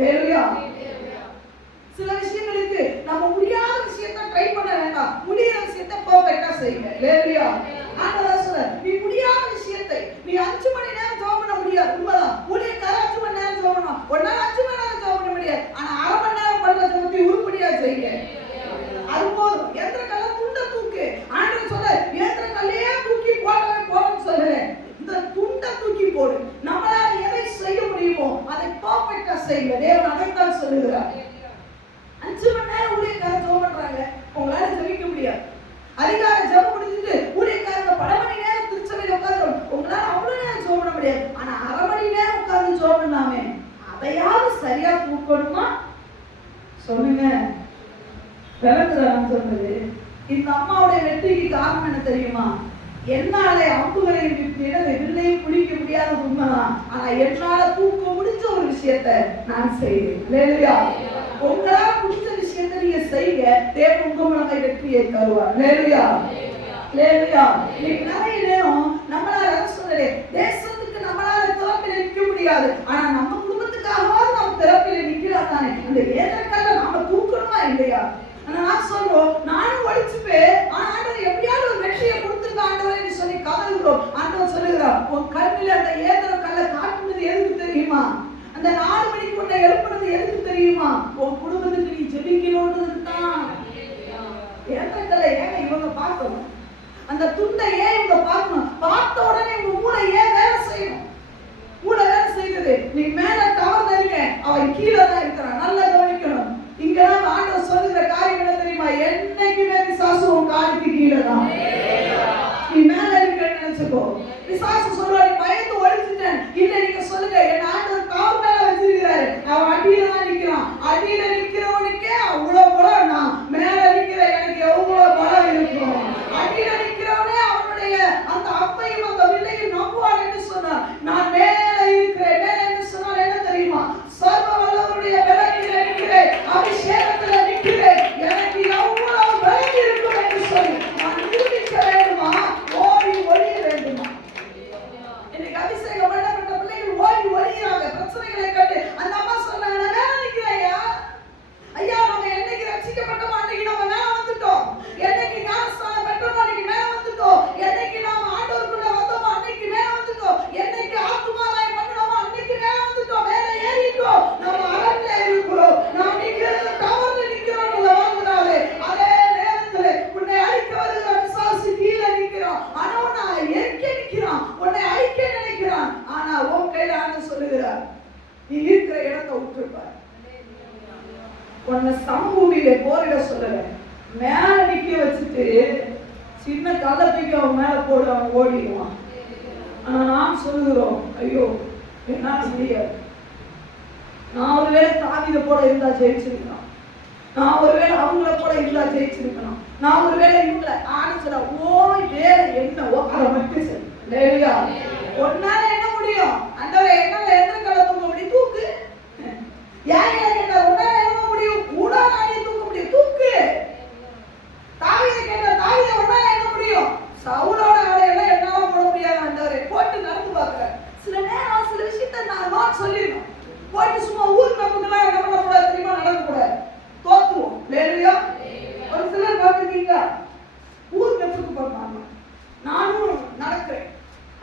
லேலுயா சில விஷயங்களுக்கு நம்ம முடியாத விஷயத்தை ட்ரை பண்ண வேண்டாம், முடிகிற விஷயத்தை பெர்ஃபெக்ட்டா செய்யுங்க. லேலுயா ஆண்டவர் சொல்ற, நீ முடியாத விஷயத்தை நீ 5 மணி நேரம் ஜெபம் பண்ண முடியாது, உண்மைதான். ஊழியக்கார 5 மணி நேரம் ஜெபம் பண்ணணும், ஒன்னால 5 மணி நேரம் ஜெபம் பண்ண முடியாது, ஆனா 1/2 மணி நேரம் பண்ற ஜெபத்தை உருப்படியா செய்யுங்க. அது போதும். ஏந்திரக்கல்லை துண்டை தூக்கு. ஆண்டவர் சொல்ற, ஏந்திரக்கல்லையே தூக்கி போடவே போறேன்னு சொல்லல, இந்த துண்டை தூக்கி போடு. நம்மளால எதை செய்ய முடியுமோ அதை பெர்ஃபெக்ட்டா செய்யுங்க. தேவன் அதைத்தான் சொல்லுகிறார். 5 மணி நேரம் ஊழியக்காரர் ஜெபம் பண்றாங்க, உங்களால ஜெபிக்க முடியாது. அதிகார ஜெபம் முடிஞ்சிட்டு ஊழியக்காரங்க 12 மணி நேரம் திருச்சபையில உட்கார்ந்து உங்களால அவ்வளவு நேரம் ஜெபம் பண்ண முடியாது. ஆனா 1/2 மணி நேரம் உட்கார்ந்து ஜெபம் பண்ணாமே, அதையாவது சரியா தூக்கணுமா? சொல்லுங்க. விளக்குறான்னு சொன்னது. இந்த அம்மாவுடைய வெற்றிக்கு காரணம் என்ன தெரியுமா? என்னாலே அம்புகளை வில்லையும் பிடிக்க முடியாத உண்மைதான், ஆனா என்னால தூக்க முடிஞ்ச ஒரு விஷயத்தை நான் செய்வேன். லேலுயா உங்களால முடிஞ்ச விஷயத்தை நீங்க செய்ய, தேவன் உங்க மூலமா வெற்றியை தருவார். லேலுயா லேலுயா இன்னைக்கு நிறைய நேரம் நம்மளால சொல்லலே, தேசத்துக்கு நம்மளால திறப்பில் நிற்க முடியாது, ஆனா நம்ம குடும்பத்துக்காகவாவது நம்ம திறப்பில் நிற்கிறோம் தானே. அந்த ஏந்திரக்கல்லை நாம தூக்கணுமா இல்லையா? நான் சொல்றோம், நானும் ஒழிச்சுப்பேன், ஆனா ஆண்டவர் எப்படியாவது ஒரு வெற்றியை கொடுத்துருக்க ஆண்டவரே சொல்லி கதறுகிறோம். ஆண்டவர் சொல்லுகிறார், உன் கண்ணில் அந்த ஏந்திரக்கல்லை காட்டுனது எதுக்கு தெரியுமா? அந்த 4 மணிக்கு உன்னை எழுப்புனது எதுக்கு தெரியுமா? உன் குடும்பத்துக்கு நீ ஜெபிக்கணும்ன்றதுக்கு தான். ஏந்திரக்கல்லை ஏன் இவங்க பார்க்கணும்? அந்த துண்டை ஏன் இவங்க பார்க்கணும்? பார்த்த உடனே உங்க மூளை ஏன் வேலை செய்யணும்? மூளை வேலை செய்யுது. நீ மேல டவர் தருங்க, அவன் கீழே தான் இருக்கிறான், நல்லா கவனிக்கணும். இங்கதான் ஆண்டவர் சொல்லுகிற காரியம் என்ன தெரியுமா? என்னைக்குமே பிசாசு உன் காலுக்கு கீழே தான். நீ மேல இருக்கிறேன்னு நினைச்சுக்கோ. பிசாசு சொல்லுவா, நீ பயந்து ஒழிச்சுட்டேன். இல்ல, நீங்க சொல்லுங்க, என் ஆண்டவர் கால் மேல வச்சிருக்கிறாரு, அவன் அடியில தான் நிக்கிறான். அடியில நிக்கிறவனுக்கே அவ்வளவு பலம், நான் மேல நிக்கிற எனக்கு எவ்வளவு பலம் இருக்கும். அடியில நிக்கிறவனே அவனுடைய அந்த அப்பையும் அந்த வில்லையும் நம்புவான் என்று சொன்னார். நான் மேல இருக்கிறேன். மேல என்று சொன்னால் என்ன தெரியுமா? சர்வ வல்லவருடைய பலத்திலே நிற்கிறேன், அபிஷேகத்திலே நிற்கிறேன், எனக்கு எவ்வளவு பலம் இருக்கும் என்று சொல்லி நான் நிரூபிக்க வேண்டுமா? ஓடி ஒழிய வேண்டுமா? இன்னைக்கு அபிஷேகம் பண்ணப்பட்ட பிள்ளைகள் ஓடி ஒழிகிறாங்க பிரச்சனைகளை கண்டு. அந்த அம்மா சொல்றாங்க, நான் மேல நிற்கிறேயா ஐயா, நம்ம என்னைக்கு ரட்சிக்கப்பட்டோமோ அன்னைக்கு நம்ம மேல வந்துட்டோம், என்னைக்கு ஞானஸ்நானம் பெற்றோமோ அன்னைக்கு மேல வந்துட்டோம், என்னைக்கு நாம ஆண்டவருக்குள்ள வந்தோமோ அன்னைக்கு மேல வந்துட்டோம், என்னைக்கு ஆத்துமாதாயம் பண்ணோமோ அன்னைக்கு மேல வந்துட்டோம், மேல ஏறிட்டோம். நம்ம அரண்ல இருக்கிறோம், நாம் நிக்கிறது டவர்ல நிக்கிறோம். வாழ்ந்தாலே அதே நேரத்தில் உன்னை அழிக்க வருகிற நீ இருக்கிற இடத்தை விட்டுருப்பார். உன்னை சமபூமியில போரிட சொல்லல, மேல நிக்க வச்சுட்டு சின்ன கல்லை தூக்கி அவன் மேல போடு, அவன் ஓடிடுவான். ஆனா நாம் சொல்லுகிறோம், ஐயோ என்ன முடியாது. நான் ஒருவேளை தாவீதை போல இருந்தா ஜெயிச்சிருக்கணும், நான் ஒருவேளை அவங்கள போல இருந்தா ஜெயிச்சிருக்கணும், நான் ஒருவேளை இவங்கள ஆணிச்சா ஓ வேலை என்னவோ அதை மட்டும் சரி. இல்லையா? ஒன்னால என்ன முடியும்? அந்தவரை என்னால எத்தனை கலை தூக்க முடியும்? தூக்கு. ஏன் கேட்டா உன்னால என்ன முடியும்? கூடாத ஆணியை தூக்க முடியும், தூக்கு. தாவீதை கேட்டா தாவீதை உன்னால என்ன முடியும்? சவுலோட ஆடையெல்லாம் என்னால போட முடியாது ஆண்டவரே, போட்டு நடந்து பார்க்கிறேன். சில நேரம் சில விஷயத்த நான் நோட் சொல்லிடணும். போட்டு சும்மா ஊர் நமக்குலாம் என்ன பண்ணக்கூடாது தெரியுமா? நடக்கக்கூடாது, தோத்துவோம். இல்லையா? ஒரு சிலர் பார்த்துருக்கீங்க, ஊர் நெப்புக்கு போடுறாங்க. நானும் நடக்கிறேன்,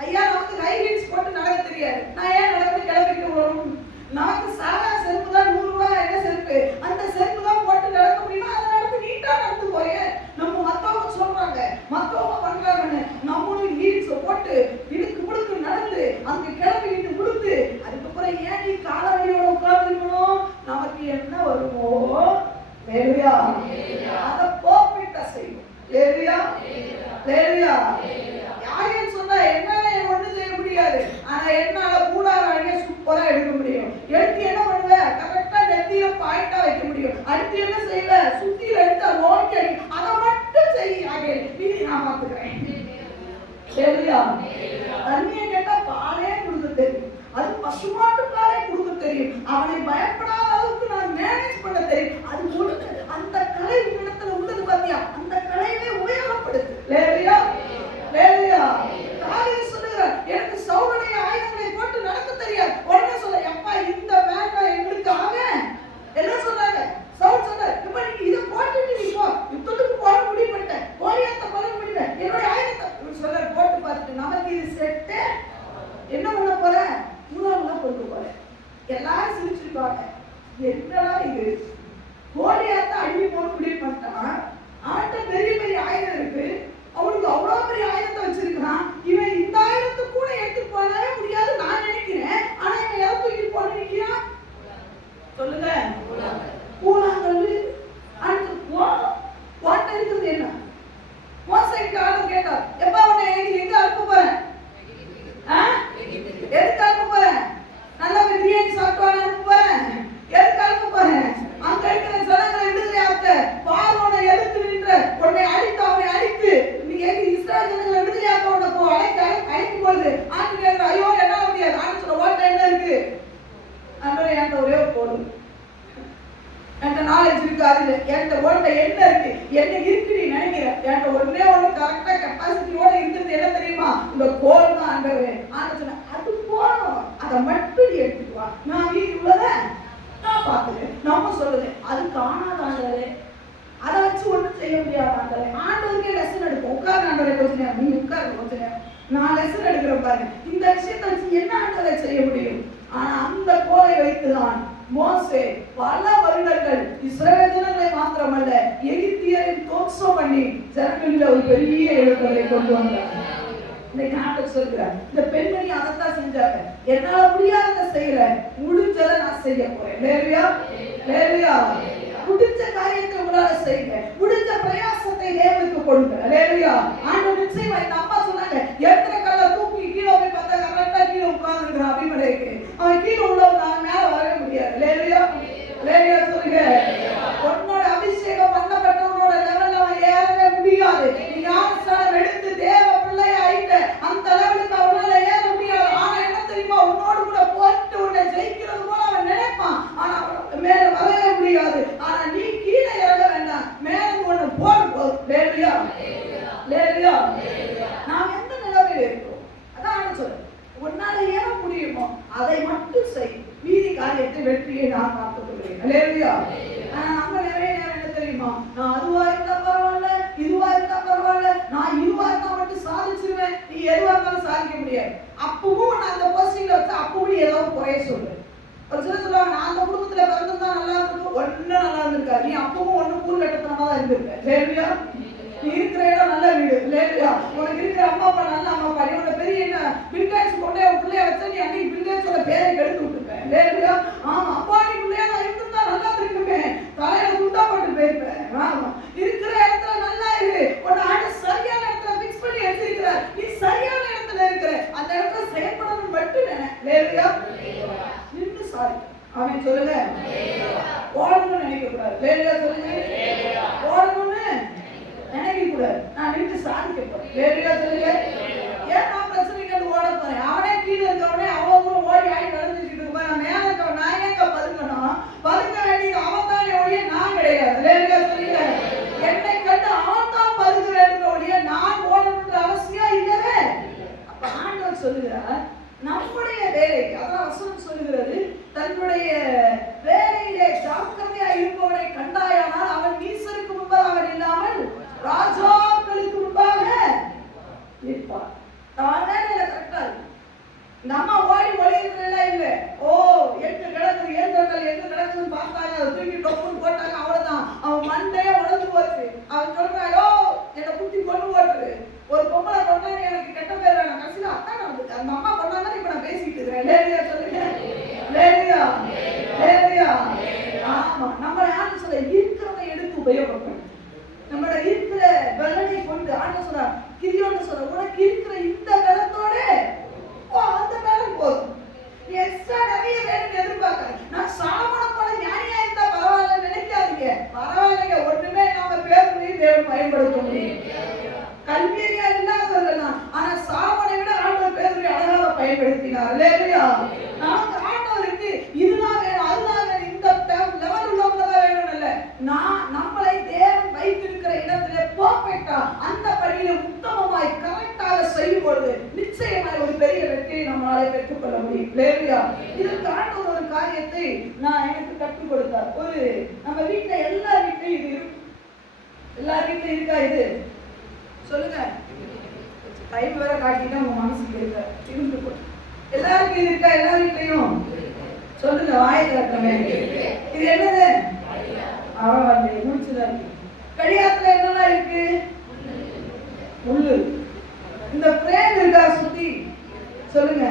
ஐயா நமக்கு ஹை ஹீல்ஸ் போட்டு நடக்க தெரியாது, நான் ஏன் நடந்து கிளம்பிட்டு வரும்? நமக்கு சாதா செருப்பு தான் 100 ரூபாய் என்ன செருப்பு, அந்த செருப்பு தான் போட்டு நடக்க முடியுமா? அதை நடந்து நீட்டா நடந்து போய் நம்ம மத்தவங்க சொல்றாங்க மத்தவங்க பண்றாங்கன்னு நம்மளும் ஹீல்ஸ் போட்டு இடுக்கு முடுக்கு நடந்து அங்க கிளம்பிட்டு கொடுத்து அதுக்கப்புறம் ஏன் நீ காலவழியோட உட்கார்ந்துருக்கணும்? நமக்கு என்ன வருமோ லேலுயா, அத போப்பிட்ட செய்யும். லேலுயா லேலுயா. யாரையும் சொன்னா என்னால ஒண்ணு செய்ய முடியாது, ஆனா என்னால கூடாராணிய சூப்பரா எடுக்க முடியும். எடுத்து என்ன பண்ணுவ? கரெக்டா நெத்தியில பாயிண்டா வைக்க முடியும். அடுத்து என்ன செய்வ? சுத்தியில எடுத்து நோக்கி அடி, அதை மட்டும் செய்ய மீதி நான் பாத்துக்கிறேன். லேலுயா. தண்ணியை கேட்டா பாலே கொடுக்க தெரியும், அது பசுமாட்டு பாலே கொடுக்க தெரியும், அவனை பயப்படாத அளவுக்கு நான் மேனேஜ் பண்ண தெரியும். அது கொடுத்து அந்த கலை இடத்துல உள்ளது பாத்தியா, அந்த கலையை உபயோகப்படுத்து. லேலுயா லேலுயா. தாவீது சொல்லுகிறார், எனக்கு சவுலுடைய ஆயுதங்களை போட்டு நடக்க தெரியாது. உடனே சொல்ல, எப்பா இந்த வேண்டாம் எங்களுக்காக என்ன சொன்னாங்க? சவுல் சொன்னார், இப்ப நீங்க இதை போட்டுட்டு நீ போ, யுத்தத்துக்கு போட முடிவு பண்ணிட்டேன், கோலியாத்தை கொல்ல முடியல, என்னுடைய ஆயுதத்தை சொல்ல போட்டு பார்த்துட்டு நமக்கு இது செட்டு என்ன பண்ண போற? மூணாவதுதான் கொண்டு போற. எல்லாரும் சிரிச்சிருப்பாங்க, என்னடா இது கோலியாத்தை அள்ளி போட முடிவு பண்ணிட்டான், அவன்கிட்ட பெரிய பெரிய ஆயுதம் இருக்கு, அவனுக்கு அவ்வளவு பெரிய ஆயுதத்தை வச்சிருக்கான், இவன் இந்த ஆயுதத்தை கூட எடுத்துட்டு போனவே முடியாது நான் நினைக்கிறேன். ஆனா இவன் எதை தூக்கிட்டு போன நினைக்கிறான்? சொல்லுங்க. கூழாங்கல்லு. அடுத்து போட்ட இருக்குது என்ன? மோசைக்கு ஆர்டர் கேட்டார், எப்ப அவனை எங்க அனுப்ப போறேன்? எதுக்கு அனுப்ப போறேன்? நல்ல பிரியாணி சாப்பிட்டு அனுப்ப போறேன்? எதுக்கு அனுப்ப போறேன்? அங்க இருக்கிற ஜனங்களை விடுதலை ஆக்க பார்வோனை எதிர்த்து நின்ற உன்னை அடித்து அவனை அடித்து இஸ்ராயல் ஜனங்களை விடுதலை ஆக்க உன்னை போ அழைக்கும் பொழுது ஆண்டு கேட்கிற, ஐயோ என்னால முடியாது. ஆண்டு சொல்ற ஓட்ட என்ன இருக்கு? அன்றே என்கிட்ட ஒரே போடும், என்கிட்ட நாலேஜ் இருக்கு, அதுல என்கிட்ட ஓட்ட என்ன இருக்கு, என்ன இருக்கு நீ நினைக்கிற? என்கிட்ட ஒன்னே ஒண்ணு கரெக்டா கெப்பாசிட்டியோட இருக்கிறது என்ன தெரியுமா? இந்த கோல் தான். ஆண்டவரே ஆண்டு சொன்ன அது போனோம், அதை மட்டும் நீ எடுத்துட்டு வா, நான் வீடு உள்ளத நான் பாத்துக்கிறேன். நம்ம சொல்லுது அது காணாத ஆண்டவரே, அதை வச்சு ஒண்ணும் செய்ய முடியாது ஆண்டவரே. ஆண்டவருக்கே லெசன் எடுப்போம். உட்கார்ந்து ஆண்டவரை கொஞ்ச நேரம், நீ உட்கார்ந்து கொஞ்ச நேரம், நான் லெசன் எடுக்கிறேன் பாருங்க. இந்த விஷயத்தை வச்சு என்ன ஆண்டவரை செய்ய முடியும்? ஆனா அந்த கோலை வைத்துதான் மோசே பல வருடங்கள் இஸ்ரவேல் ஜனங்களை மாத்திரமல்ல எகிப்தியரை தோற்றம் பண்ணி ஜனங்களில் ஒரு பெரிய எழுத்தலை கொண்டு வந்தார். இன்னைக்கு ஆண்டவர் சொல்கிறார், இந்த பெண்மணி அதைத்தான் செஞ்சாங்க. என்னால முடியாததை செய்யல, முடிஞ்சதை நான் செய்ய போறேன். லேலுயா லேலுயா. முடிஞ்ச காரியத்தை உங்களால செய்யுங்க, முடிஞ்ச பிரயாசத்தை தேவனுக்கு கொடுங்க. லேலுயா. ஆண்டவர் நிச்சயமா. இந்த அம்மா சொன்னாங்க, எத்தனை கல்ல தூக்கி கீழே போய் பார்த்தா கரெக்டா கீழே உட்கார்ந்துருக்கிறான் அபிமலேக்கு, அவன் கீழே உள்ளவன் நான் மேல வரவே முடியாது. லேலுயா லேலுயா சொல்லுங்க. உன்னோட அபிஷேகம் பண்ணப்பட்டவனோட லெவல்ல அவன் ஏறவே முடியாது. நீ ஞானஸ்நானம் எடுத்து தேவ பிள்ளை ஆயிட்ட அந்த லெவலுக்கு அவனால ஏற முடியாது. ஆனா என்ன தெரியுமா? உன்னோடு கூட போட்டு உன்னை ஜெயிக்கிறது போல அவன் நினைப்பான், ஆனா அவன் மேல வரவே முடியாது. ஆனா நீ கீழே இறங்க வேண்டாம், மேல ஒண்ணு போடு. லேலுயா லேலுயா. நாம் எந்த நிலைமையில இருக்கிறோம்? அதான் சொல்றேன், உன்னால ஏற முடியுமோ அதை மட்டும் செய், மீதி காரியத்தை வெற்றியை நான் பார்த்துக்கொள்கிறேன். லேலுயா. நம்ம நிறைய நேரம் என்ன தெரியுமா? நான் அதுவா இருந்தா பரவாயில்ல, இதுவா இருந்தா பரவாயில்ல, நான் இதுவா இருந்தா மட்டும் சாதிச்சிருவேன். நீ எதுவா இருந்தாலும் சாதிக்க முடியாது. அப்பவும் நான் அந்த பொசிஷன்ல வச்சா அப்பவும் ஏதாவது குறைய சொல்றேன். ஒரு சில சொல்லுவாங்க, நான் அந்த குடும்பத்துல பிறந்திருந்தா நல்லா இருக்கும், ஒன்னும் நல்லா இருந்திருக்கா, நீ அப்பவும் ஒண்ணு கூறு கட்டத்தனமா தான் இருந்திருக்க. லேலுயா. நீ இருக்கிற இடம் நல்ல வீடு. லேலுயா. உனக்கு இருக்கிற அம்மா அப்பா நல்ல அம்மா அப்பா, நீ பெரிய என்ன பில்கேட்ஸ் கொண்டே உன் பிள்ளைய வச்சா நீ அன்னைக்கு பில்கேட்ஸோட பேரை கெடுத்து விட்டுருக்க. லேலுயா. சாதிக்கும். அவன் சொல்லுங்க, ஓடணும்னு நினைக்க கூடாது. லேலியா சொல்லுங்க, ஓடணும்னு நினைக்க கூடாது. நான் நின்று சாதிக்க போறேன். லேலியா சொல்லுங்க. ஏன் நான் பிரச்சனைக்கு ஓட போறேன்? அவனே கீழே இருக்கவனே அவ்வளவு தூரம் ஓடி ஆகி நடந்துட்டு இருப்பேன். நான் மேல இருக்கவன் நான் ஏங்க பதுங்கணும்? பதுங்க வேண்டியது அவன் தான் ஒழிய நான் கிடையாது. லேலியா சொல்லுங்க. என்னை கண்டு அவன் தான் பதுங்க வேண்டும் ஒழிய நான் ஓடணுன்ற அவசியம் இல்லவே. அப்ப ஆண்டவர் சொல்லுகிறார், நம்முடைய வேலை, அதான் வசனம் சொல்லுகிறது, தன்னுடைய வேலையிலே ஜாக்கிரதையா இருப்பவனை கண்டாயானால் அவன் நீசருக்கு முன்பாக இல்லாமல் ராஜாக்களுக்கு முன்பாக நிற்பான். நான் வேலையில கரெக்டா இருக்கு. நம்ம ஓடி ஒளிக்கிறதா இல்லை. ஓ எட்டு கிடக்குது, ஏற்றங்கள் எங்க கிடக்குதுன்னு பார்த்தாங்க, அதை தூக்கி டொப்புன்னு போட்டாங்க, அவ்வளவுதான். அவன் மண்டையே உடஞ்சு போச்சு. அவன் சொல்றாயோ என்னை குத்தி கொண்டு போட்டுரு. ஒரு பொம்பளை கொண்டா எனக்கு கெட்ட பேர் வேணும். கடைசியில் அத்தான் வந்து அந்த அம்மா கொண்டாங்க. இப்ப நான் பேசிட்டு இருக்கிறேன். லேலியா சொல்லுங்க, லேலியா லேலியா. ஆமா, நம்ம யாரும் சொல்ல இருக்கிறத எடுத்து உபயோகப்படும். நம்மளோட இருக்கிற பலனை கொண்டு ஆண்டு சொல்ற கிரியோன்னு சொல்ற உனக்கு இருக்கிற இந்த பலத்தோட அந்த பலன் போதும். எக்ஸ்ட்ரா நிறைய வேணும் எதிர்பார்க்க. நான் சாமனை போல ஞானியா இருந்தா பரவாயில்ல நினைக்காதீங்க. பரவாயில்லைங்க, ஒண்ணுமே நாம பேருமையும் தேவன் பயன்படுத்த முடியும். கல்வியா இல்லாதவர்கள் தான். ஆனா சாமனை விட ஆண்டவர் பேருமை அழகாக பயன்படுத்தினார். லேலியா. நமக்கு ஆண்டவருக்கு இதுதான் வேணும், அதுதான் வேணும், இந்த லெவல் உள்ளவங்களதான் வேணும் இல்ல. நம்மளை தேவன் வைத்திருக்கிற இடத்திலே பர்ஃபெக்ட்டா அந்த படியில உத்தமமாய் கரெக்டாக செய்யும் பொழுது நிச்சயமாய் ஒரு பெரிய வெற்றியை நம்மளால பெற்றுக்கொள்ள முடியும். லேலியா. இதற்கு ஆண்டவர் ஒரு காரியத்தை நான் எனக்கு கற்றுக் கொடுத்தார். ஒரு நம்ம வீட்டுல எல்லா வீட்லயும் இது இருக்கும். எல்லா வீட்லயும் இருக்கா இது? சொல்லுங்க. டைம் வேற காட்டிட்டா உங்க மனசுக்கு இருக்க இருந்து போட்டு எல்லாருக்கும் இது இருக்கா? எல்லா வீட்லயும் சொல்லுங்க, வாயை திறக்கவே. இது என்னது? பரவாயில்ல, முடிச்சுதான் இருக்கு. கடிகாரத்துல என்னெல்லாம் இருக்கு? முள்ளு. இந்த பிரேம் இருக்கா சுத்தி? சொல்லுங்க.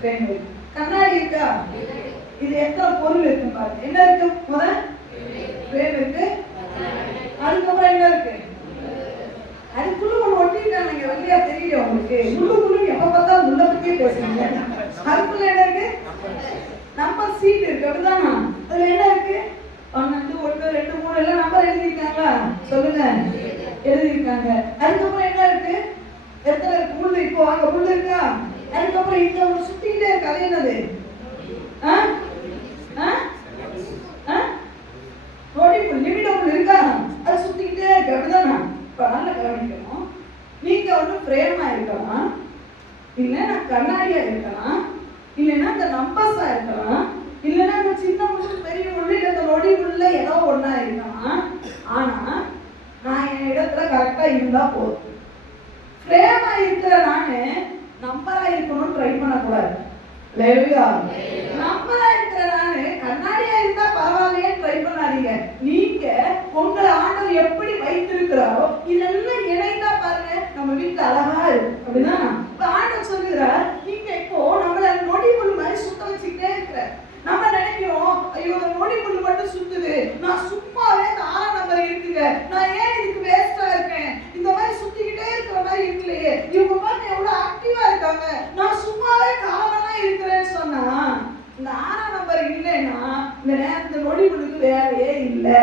பிரேம் இருக்கு. கண்ணாடி இருக்கா? இது எத்தனை பொருள் இருக்கு பாருங்க. என்ன இருக்கு? முதல் பிரேம் இருக்கு. அதுக்கப்புறம் என்ன இருக்கு? அதுக்குள்ள ஒன்று ஒட்டிருக்காங்க. வெளியா தெரியல உங்களுக்கு? முள்ளு எப்ப பார்த்தா முள்ள பத்தியே பேசுறீங்க. அதுக்குள்ள என்ன இருக்கு? நம்பர் சீட் இருக்கு. அப்படிதானா? அதுல என்ன இருக்கு? 12, 1, 2, 3 எல்லாம் நம்பர் எழுதிருக்காங்களா? சொல்லுங்க. எழுதிருக்காங்க. அதுக்கப்புறம் என்ன இருக்கு? எத்தனை இருக்கு? முள்ளு. இப்போ அங்க முள்ளு இருக்கா? அதுக்கப்புறம் இங்க ஒரு சுத்திக்கிட்டே இருக்கு. அது என்னது? லிமிடபிள் இருக்கா? அது சுத்திக்கிட்டே இருக்கு. அப்படிதானா? இப்ப நல்ல கவனிக்கணும். நீங்க வந்து பிரேமா இருக்கலாம், இல்லைன்னா கண்ணாடியா இருக்கலாம், இல்லைன்னா இந்த நம்பர்ஸா இருக்கலாம், இல்லைன்னா இந்த சின்ன முள்ளு பெரிய முள்ளு இந்த நொடி முள்ள ஏதோ ஒண்ணா இருக்கலாம். ஆனா நான் என் இடத்துல கரெக்டா இருந்தா போதும். பிரேமா இருக்கிற நானு நம்பரா இருக்கணும்னு ட்ரை பண்ணக்கூடாது. லேலியா. நம்பரா இருக்கிற நானு கண்ணாடியா இருந்தா பரவாயில்லையே ட்ரை பண்ணாதீங்க. நீங்க உங்களை ஆண்டவர் எப்படி வைத்திருக்கிறாரோ இதெல்லாம் இணைந்தா பாருங்க நம்ம வீட்டுல அழகா இருக்கு. அப்படின்னா இப்ப ஆண்டவர் சொல்லுகிறார், நீங்க இப்போ நம்மள நொடி முள்ளு மாதிரி சுத்த வச்சுக்கிட்டே இருக்கிற. நம்ம நினைக்கிறோம், ஐயோ நொடி முள்ளு மட்டும் சுத்துது, நான் சும்மாவே இந்த 6 நம்பர் இருக்குங்க, நான் ஏன் இதுக்கு வேஸ்டா இருக்கேன், இந்த மாதிரி சுத்திக்கிட்டே இருக்கிற மாதிரி இருக்குல்லையே, இவங்க பாருங்க எவ்வளவு ஆக்டிவா இருக்காங்க, நான் சும்மாவே காலமெல்லாம் இருக்கிறேன்னு சொன்னா இந்த 6 நம்பர் இல்லைன்னா இந்த நேரத்துல நொடி முள்ளுக்கு வேலையே இல்லை.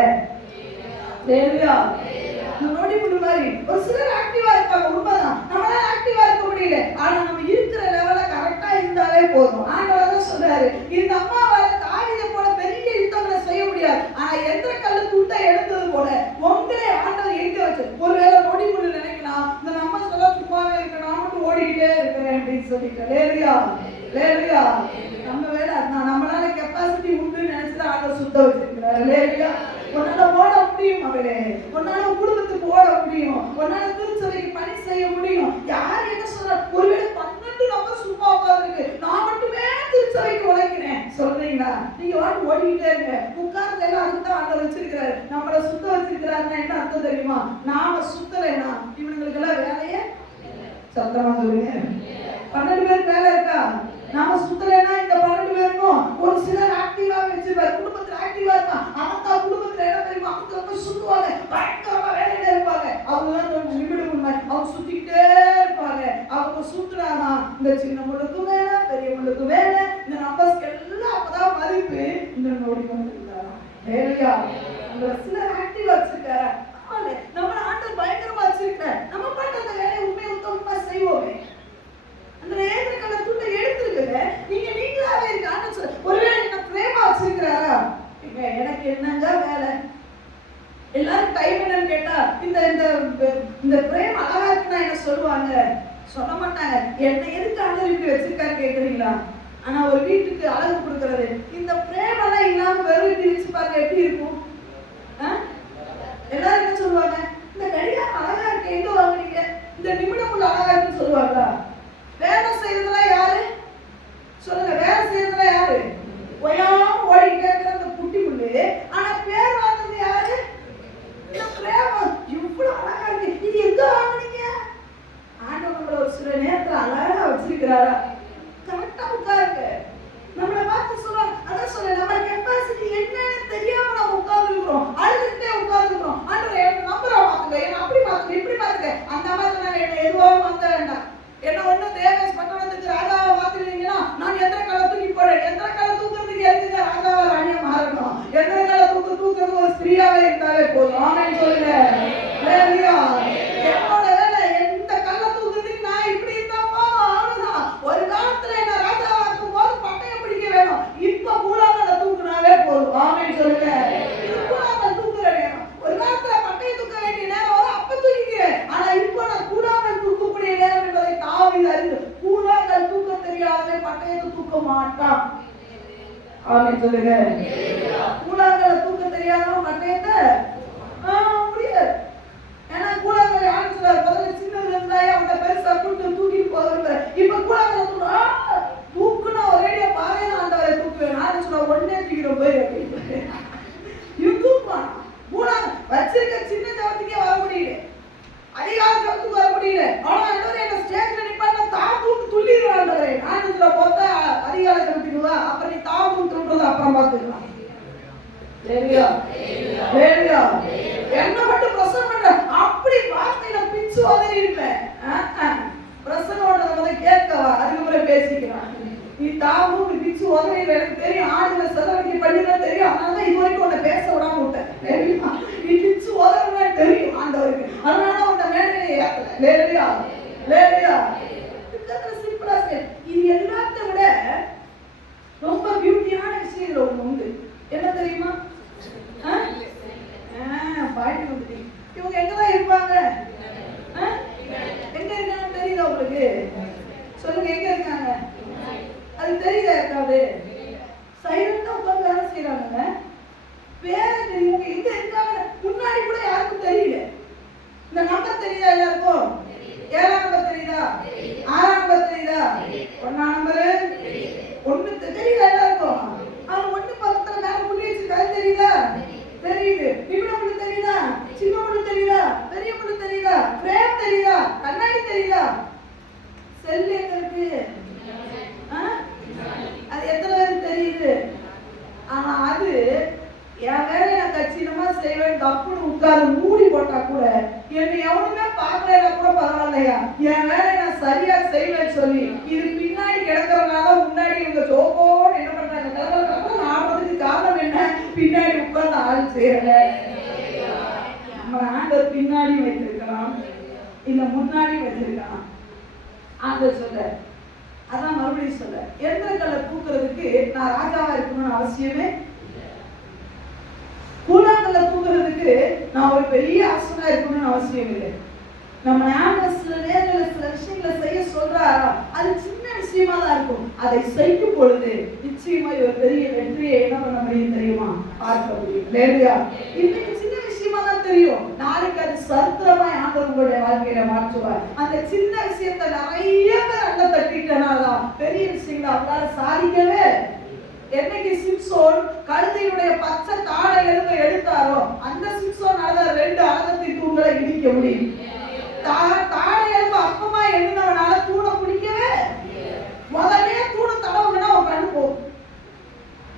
லேலியா. இந்த நொடி முள்ளு மாதிரி ஒரு சிலர் ஆக்டிவா இருப்பாங்க. உண்மைதான், நம்மளால ஆக்டிவா இருக்க முடியல. ஆனா நம்ம இருக்கிற லெவல கரெக்டா இருந்தாலே போதும். ஆண்டவர் தான் சொல்றாரு, இந்த அம்மாவால தாவீதை போல பெரிய யுத்தங்களை செய்ய முடியாது, ஆனா எந்த கல்லு துண்டை எடுத்தது போல உங்களை ஆண்டவர் எங்க வச்சு. ஒருவேளை நொடி முள்ளு நினைக்கலாம், இந்த நம்ம சொல்ல சும்மாவே இருக்க, நான் மட்டும் ஓடிக்கிட்டே இருக்கிறேன் அப்படின்னு சொல்லிட்டு. லேலியா. லேலியா. நம்ம வேலை நம்மளால கெப்பாசிட்டி உண்டுன்னு நினைச்சுதான் ஆண்டவர் சுத்த வச்சிருக்கிறாரு. லேலியா. உன்னால ஓட முடியும் மகளே, உன்னால குடும்பத்துக்கு ஓட முடியும், உன்னால திருச்சபைக்கு பணி செய்ய முடியும். யார் என்ன சொல்ற? ஒருவேளை 12 நம்பர் சும்மா உட்கார்ந்துருக்கு, நான் மட்டுமே திருச்சபைக்கு உழைக்கிறேன் சொல்றீங்களா? நீங்க வாட்டு ஓடிக்கிட்டே இருங்க. உட்கார்ந்து எல்லாம் அதுதான் ஆண்டவர் வச்சிருக்கிறாரு. நம்மள சுத்த வச்சிருக்கிறாருன்னா என்ன அர்த்தம் தெரியுமா? நாம சுத்தலைன்னா இவனுங்களுக்கு எல்லாம் வேலையே சத்தமா சொல்லுங்க. 12 பேருக்கு வேலை இருக்கா? நாம சுத்தலைன்னா இந்த 12 பேருக்கும் ஒரு சிலர் ஆக்டிவா வச்சிருப்பாரு. குடும்பத்துல ஆக்டிவா இருப்பான். அவன் குடும்பத்துல என்ன தெரியுமா? அவங்க ரொம்ப சுத்துவாங்க, பயங்கரமா வேலையில இருப்பாங்க. அவங்க தான் நிமிடம் அவங்க சுத்திக்கிட்டே இருப்பாங்க. அவங்க சுத்துறாங்க, இந்த சின்ன முள்ளுக்கு வேலை, பெரிய முள்ளுக்கு வேலை, இந்த நம்பர்ஸ்க்கு எல்லாம் அப்பதான் இன்னொன்னு ஓடிக்கொண்டிருந்தாரா? ஹalleluya. உங்களை சிலர் ஆக்டிவா வச்சிருக்காரா? நம்ம ஆண்டவர் பயங்கரமா வச்சிருக்கார். நம்ம பாட்டு அந்த வேலையை உண்மையை உத்தமமா செய்வோமே. அந்த ஏந்திரக்கல்ல துண்டை எடுத்துருக்குங்க. நீங்களாவே இருக்க ஆண்டவர் சொல்ற ஒருவேளை நீங்க பிரேமா வச்சிருக்கிறாரா? எனக்கு என்னங்க வேலை? எல்லாரும் டைம் என்னன்னு கேட்டா இந்த இந்த இந்த பிரேம் அழகா இருக்குன்னா என்ன சொல்லுவாங்க? சொல்ல மாட்டாங்க. என்ன எதுக்கு ஆண்டவர் இப்படி வச்சிருக்காரு கேக்குறீங்களா? ஆனா ஒரு வீட்டுக்கு அழகு கொடுக்கறது இந்த பிரேம் எல்லாம் இல்லாம வெறும் இப்படி வச்சு பாருங்க எப்படி இருக்கும்? எல்லாரும் என்ன சொல்லுவாங்க? இந்த கடிகாரம் அழகா இருக்கு, எங்க வாங்குறீங்க? இந்த நிமிடம் உள்ள அழகா இருக்குன்னு சொல்லுவாங்களா? வேலை செய்யறதுலாம் யாரு சொல்லுங்க? வேலை செய்யறதுலாம் யாரு? ஓயாம ஓடிக்கிட்டே இருக்கிற அந்த குட்டி புள்ளு. ஆனா பேர் வாங்குறது யாரு? இந்த பிரேமம். இவ்வளவு அழகா இருக்கு, இது எங்க வாங்குனீங்க? ஆண்டவர் நம்மள ஒரு சில நேரத்துல அழகா வச்சிருக்கிறாரா? கரெக்டா உட்காருங்க. நம்மளை பார்த்து சொல்லுவாங்க. அதான் சொல்ல நம்ம கெப்பாசிட்டி என்னன்னு தெரியாம நம்ம உட்கார்ந்துருக்கிறோம், அழுதுகிட்டே உட்கார்ந்துருக்கிறோம். ஆண்டவர் என்ன நம்பரை பார்த்துக்க, என்ன அப்படி பார்த்துக்க, இப்படி பார்த்துக்க. அந்த மாதிரி நாங்க என்ன எதுவாகவும் மாற்ற வேண்டாம். என்ன ஒன்றும் தேவேஸ் பட்டணத்துக்கு ராஜாவை பார்த்துருந்தீங்கன்னா நான் எத்தனை கால தூக்கி போறேன். எத்தனை கால தூக்குறதுக்கு எதுங்க ராஜாவை ராணியா மாறணும்? எத்தனை கால தூக்குறது ஒரு ஸ்திரீயாவே இருந்தாலே போதும். ஆமென் சொல்லுங்க. ஹalleluya. என்னோட வேலை எந்த கல்ல தூக்குறதுக்கு நான் இப்படி இருந்தா போதும், அவ்வளவுதான். ஒரு காலத்துல என்ன ராஜாவாக்கும் போது பட்டயம் பிடிக்க வேணும். இப்ப கூழாங்கல்ல தூக்குனாவே போதும். ஆமென் சொல்லுங்க. இது கூழாங்கல் தூக்குற நேரம். ஒரு காலத்துல பட்டயம் தூக்க வேண்டிய நேரம் வரும், அப்ப தூக்கிக்கிறேன். ஆனா இப்போ நான் கூழாங்கல் தூக்கக்கூடிய நேரம் என்பதை தாவீது அறிந்து கூழாங்கல் தூக்க தெரியாதவன் பட்டயத்தை தூக்க மாட்டான். ஆமென் சொல்லுங்க. கூழாங்கல்ல தூக்க தெரியாதவன் பட்டயத்தை முடியாது. ஏன்னா கூழாங்கல் ஆரம்பிச்சாரு முதல்ல சின்னதுல இருந்தாயே அவங்க பெருசா கூட்டு தூக்கிட்டு போகிறது. இப்ப கூழாங்கல்ல தூக்குனா ஒரேடியா பாறையில ஆண்டவரை தூக்குவேன். நான் சொல்ல உடனே தூக்கிட்டு போய் இது தூக்குவான். கூழாங்கல் வச்சிருக்க சின்ன ஜபத்துக்கே வர முடியல, அதிகார ஜபத்துக்கு வர முடியல. ஆனா என்ன ஸ்டேஜ்ல நிப்பாட்ட தாக்கும் துள்ளிடுவாண்டவரே. நான் இதுல பொத்த அதிகார ஜபத்துக்கு வா, அப்புறம் நீ தாக்கும் துள்ளுறது அப்புறம் பார்த்துக்கலாம். ஹalleluya. ஹalleluya. என்ன மட்டும் பிரசங்கம் பண்ற அப்படி வார்த்தையில பிச்சு உதறி இருப்பேன். பிரசங்கோட நம்ம கேட்கவா, அதுக்கப்புறம் பேசிக்கலாம். நீ தாவும் பிச்சு உதறி எனக்கு தெரியும். ஆடுகளை செலவழிக்க பண்ணிதான் தெரியும். அதனாலதான் இது வரைக்கும் உன்னை பேச விடாம விட்டேன். நீ பிச்சு உதறவே தெரியும் ஆண்டவருக்கு. அதனால உன்னை மேடையிலே ஏத்தல. ஹalleluya. ஹalleluya. சிம்பிளா இது எல்லாத்தையும் விட ரொம்ப பியூட்டியான விஷயம் ஒண்ணு உண்டு. என்ன தெரியுமா? பாயிண்ட் வந்துட்டீங்க. இவங்க எங்கதான் இருப்பாங்க? எங்க இருக்காங்கன்னு தெரியுதா உங்களுக்கு? சொல்லுங்க, எங்க இருக்காங்க? அது தெரியுதா? இருக்காது. சைலண்டா உட்கார்ந்து வேலை செய்யறாங்க. வேற தெரியும் எங்க இருக்காங்க. முன்னாடி கூட யாருக்கும் தெரியல. இந்த நம்பர் தெரியுதா எல்லாருக்கும்? 7ஆம் நம்பர் தெரியுதா? 6ஆம் நம்பர் தெரியுதா? 1ஆம் நம்பர் ஒண்ணு தெரியுதா எல்லாருக்கும்? அது ஒண்ணு பக்கத்துல மேல புள்ளி வச்சிருக்காது தெரியுதா? தெரியுது. நிமிடம் புள்ளி தெரியுதா? சின்ன புள்ளி தெரியுதா? பெரிய புள்ளி தெரியுதா? ஃப்ரேம் தெரியுதா? கண்ணாடி தெரியுதா? செல் எங்க இருக்கு? அது எத்தனை பேருக்கு தெரியுது? ஆனா அது என் வேலையை நான் கச்சிதமா செய்வேன். தப்புன்னு உட்கார்ந்து மூடி போட்டா கூட என்னை எவனுமே பார்க்கலன்னா கூட பரவாயில்லையா, என் வேலையை நான் சரியா செய்வேன்னு சொல்லி இது பின்னாடி கிடக்கிறதுனால முன்னாடி இவங்க சோப்போன்னு என்ன பண்றாங்க கிளம்புறதுக்கு ஆடுறதுக்கு காரணம் என்ன? பின்னாடி உட்கார்ந்து ஆள் செய்யல. நம்ம ஆண்டவர் பின்னாடி வைத்திருக்கலாம், இல்ல முன்னாடி வச்சிருக்கலாம். ஆண்டவர் சொல்ல அதான் மறுபடியும் சொல்ல எந்திரக்கல்ல தூக்குறதுக்கு நான் ராஜாவா இருக்கணும்னு அவசியமே. கூழாங்கல்ல தூக்குறதுக்கு நான் ஒரு பெரிய அரசனா இருக்கணும்னு அவசியம் இல்லை. நம்ம ஆண்டவர் சில நேரங்களில் சில விஷயங்களை செய்ய சொல்றாரா, அது சின்ன விஷயமா தான் இருக்கும். அதை செய்யும் பொழுது நிச்சயமா ஒரு பெரிய வெற்றியை என்ன பண்ண முடியும் தெரியுமா? பார்க்க முடியும். ஹalleluya. இன்னைக்கு சின்ன விஷயமா தான் தெரியும், நாளைக்கு அது சரித்திரமாய் ஆண்டவர் உங்களுடைய வாழ்க்கையில மாற்றுவார். அந்த சின்ன விஷயத்தை நிறைய பேர் அங்க தட்டிட்டனால்தான் பெரிய விஷயங்களை அவங்களால சாதிக்கவே. என்னைக்கு சிம்சோன் கழுதையுடைய பச்சை தாடை எலும்பை எடுத்தாரோ அந்த சிம்சோனால 2 அலங்கத்தின் தூண்களை இடிக்க முடியும். தாடை எலும்பு அப்பமா எண்ணினவனால தூணை பிடிக்கவே முதல்ல தூணை தடவுங்கன்னா அவன் கண்ணு போகும்.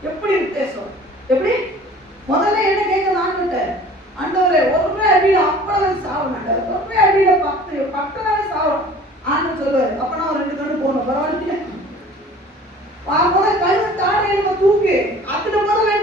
எப்படி பேசும்? எப்படி முதல்ல என்ன கேட்க நான் ஆண்டவரே ஒருமே அடியில அப்பளவே சாவணும், ஒருமே அடியில 10 சாவணும் ஆண்டு சொல்லுவாரு. அப்பனா ஒரு 2 கண்ணு போகணும். பரவாயில்ல கழுவு தாடை எலும்பை தூக்கு அதுல முதல்ல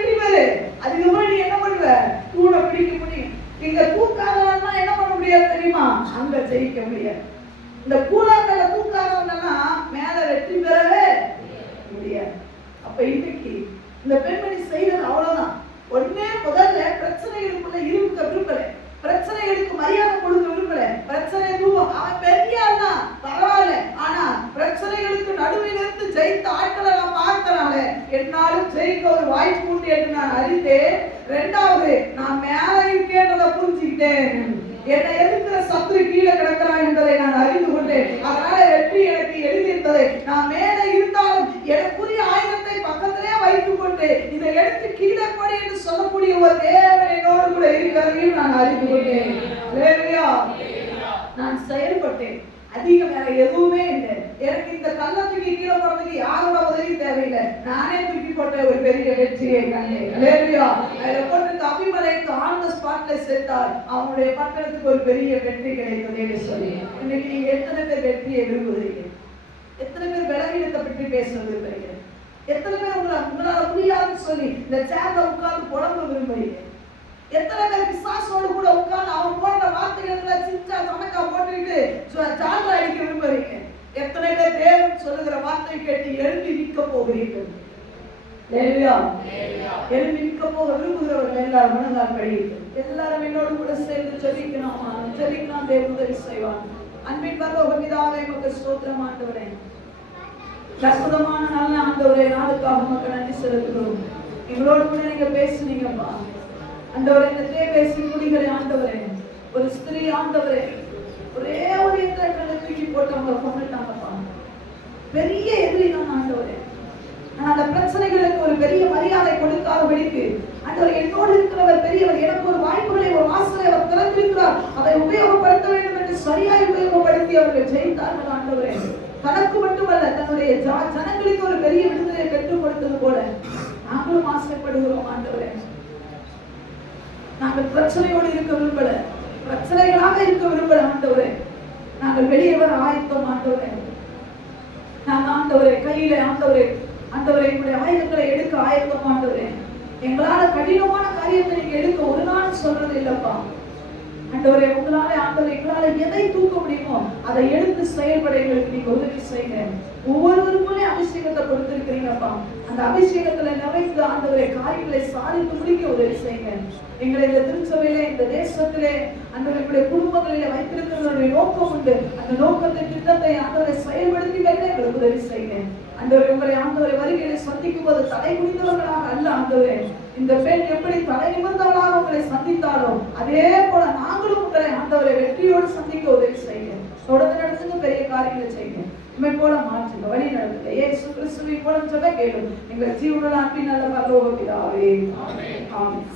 பெண்மணிக்கு இந்த பெண்மணி செய்தது அவ்வளவுதான். ஒண்ணே முதல்ல பிரச்சனைகளுக்குள்ள இருக்க விரும்பல, பிரச்சனைகளுக்கு மரியாதை கொடுக்க விரும்பல. பிரச்சனை தூவம் அவன் பெரிய ஆள்னா பரவாயில்ல, ஆனா பிரச்சனைகளுக்கு நடுவில் இருந்து ஜெயித்த ஆட்களை நான் பார்த்தனால என்னாலும் ஜெயிக்க ஒரு வாய்ப்பு உண்டு என்று நான் அறிந்தேன். இரண்டாவது, நான் மேல இருக்கேன்றதை புரிஞ்சுக்கிட்டேன். என்னை எதிர்க்கிற சத்துரு கீழே கிடக்கிறான் என்பதை நான் அறிந்து கொண்டேன். அதனால வெற்றி எனக்கு எழுதியிருந்தது. நான் மேலே இருந்தாலும் எனக்குரிய ஆயுதத்தை பக்கத்திலே வைத்துக் கொண்டு இதை எடுத்து கீழே போடு என்று சொல்லக்கூடிய ஒரு தேவன் என்னோடு கூட இருக்கிறதையும் நான் அறிந்து கொண்டேன். அல்லேலூயா. நான் செயல்பட்டேன். அதிகம் வேற எதுவுமே இல்லை. எனக்கு இந்த கள்ளத்துக்கு கீழே போறதுக்கு யாரோட உதவி தேவையில்லை. நானே தூக்கி போட்ட ஒரு பெரிய வெற்றியை கண்டேன். அல்லேலூயா. அதில் போட்டு அபிமலைக்கு ஆன் த ஸ்பாட்ல செத்தால் அவனுடைய பட்டணத்துக்கு ஒரு பெரிய வெற்றி கிடைத்தது என்று சொல்லி, இன்னைக்கு நீங்க எத்தனை பேர் வெற்றியை விரும்புகிறீங்க? எத்தனை பேர் பலவீனத்தை பற்றி பேச விரும்புகிறீங்க? எத்தனை பேர் உங்களால முடியாதுன்னு சொல்லி இந்த சேர்ல உட்கார்ந்து புலம்ப விரும்புறீங்க? எத்தனை பேர் பிசாசோடு கூட உட்கார்ந்து அவன் போன்ற வார்த்தைகளை சிச்சா சமக்கா போட்டுக்கிட்டு ஜால்ரா அடிக்க விரும்புறீங்க? எத்தனை பேர் தேவன் சொல்லுகிற வார்த்தை கேட்டு எழுப்பி நிற்க போகிறீர்கள்? எழுப்பி நிற்க போக விரும்புகிறவர்கள் எல்லாரும் மனதால் படியுங்கள். எல்லாரும் என்னோடு கூட சேர்ந்து ஜெபிக்கணும். ஜெபிக்கலாம், தேவன் உதவி செய்வான். அன்பின் பரலோக பிதாவே, உமக்கு ஸ்தோத்திரம் ஆண்டவரே. அற்புதமான நல்ல ஆண்டவரே, நாளுக்காக உமக்கு நன்றி செலுத்துகிறோம். எங்களோடு கூட நீங்க பேசுனீங்கப்பா ஆண்டவரே. இந்த பேசி முடிகிற ஆண்டவரே, ஒரு ஸ்திரீ ஆண்டவரே, ஒரே ஒரு எங்களை தூக்கி போட்டு அவங்க கொண்டுட்டாங்கப்பா. பெரிய எதிரி தான் ஆண்டவரே. நான் அந்த பிரச்சனைகளுக்கு ஒரு பெரிய மரியாதை கொடுக்காதபடிக்கு ஆண்டவரே, என்னோடு இருக்கிறவர் பெரியவர், எனக்கு ஒரு வாய்ப்புகளை ஒரு வாசலை அவர் திறந்திருக்கிறார், அதை உபயோகப்படுத்த வேண்டும் என்று சரியாய் உபயோகப்படுத்தி அவர்கள் ஜெயித்தார்கள் ஆண்டவரே. தனக்கு மட்டுமல்ல, தன்னுடைய ஜனங்களுக்கு ஒரு பெரிய விடுதலை பெற்றுக் கொடுத்தது போல நாங்களும் ஆசைப்படுகிறோம் ஆண்டவரே. நாங்கள் பிரச்சனையோடு இருக்க விரும்பல, பிரச்சனைகளாக இருக்க விரும்பல ஆண்டவரே. நாங்கள் வெளியே வர ஆயத்தம் ஆண்டவரே. நாங்கள் ஆண்டவரே கையில ஆண்டவரே எங்களுடைய ஆயுதங்களை எடுக்க ஆயத்தம் ஆண்டவரே. எங்களால கடினமான காரியத்தை நீங்க எடுக்க ஒரு நாள் சொல்றது இல்லப்பா ஆண்டவரே. உங்களால ஆண்டவரே எங்களால எதை தூக்க முடியுமோ அதை எடுத்து செயல்பட எங்களுக்கு நீங்க உதவி செய்யுங்க. ஒவ்வொருவருக்குள்ளே அபிஷேகத்தை கொடுத்திருக்கிறீங்கப்பா. அந்த அபிஷேகத்துல நிறைந்து ஆண்டவரே காரியங்களை சாதித்து முடிக்க உதவி செய்யுங்க. எங்களை இந்த திருச்சபையிலே, இந்த தேசத்திலே ஆண்டவர்களுடைய குடும்பங்களிலே வைத்திருக்கிறவருடைய நோக்கம் உண்டு. அந்த நோக்கத்தை, திட்டத்தை ஆண்டவரை செயல்படுத்தி வைக்க எங்களுக்கு உதவி செய்யுங்க ஆண்டவரே. உங்களை ஆண்டவரை வருகையை சந்திக்கும் போது தலை குனிந்தவர்களாக அல்ல ஆண்டவரே. இந்த பெண் எப்படி தலை நிமிர்ந்தவளாக உங்களை சந்தித்தாரோ அதே போல நாங்களும் உங்களை ஆண்டவரை வெற்றியோடு சந்திக்க உதவி செய்யுங்க. தொடர்ந்து நடத்துங்க, பெரிய காரியங்களை செய்யுங்க. உண்மை போல மாற்றுங்க, வழி நடத்துங்க. இயேசு கிறிஸ்துவின் மூலம் ஜெபம் கேளும் எங்கள் ஜீவனுள்ள அன்பின் நல்ல பரலோக பிதாவே. ஆமென்.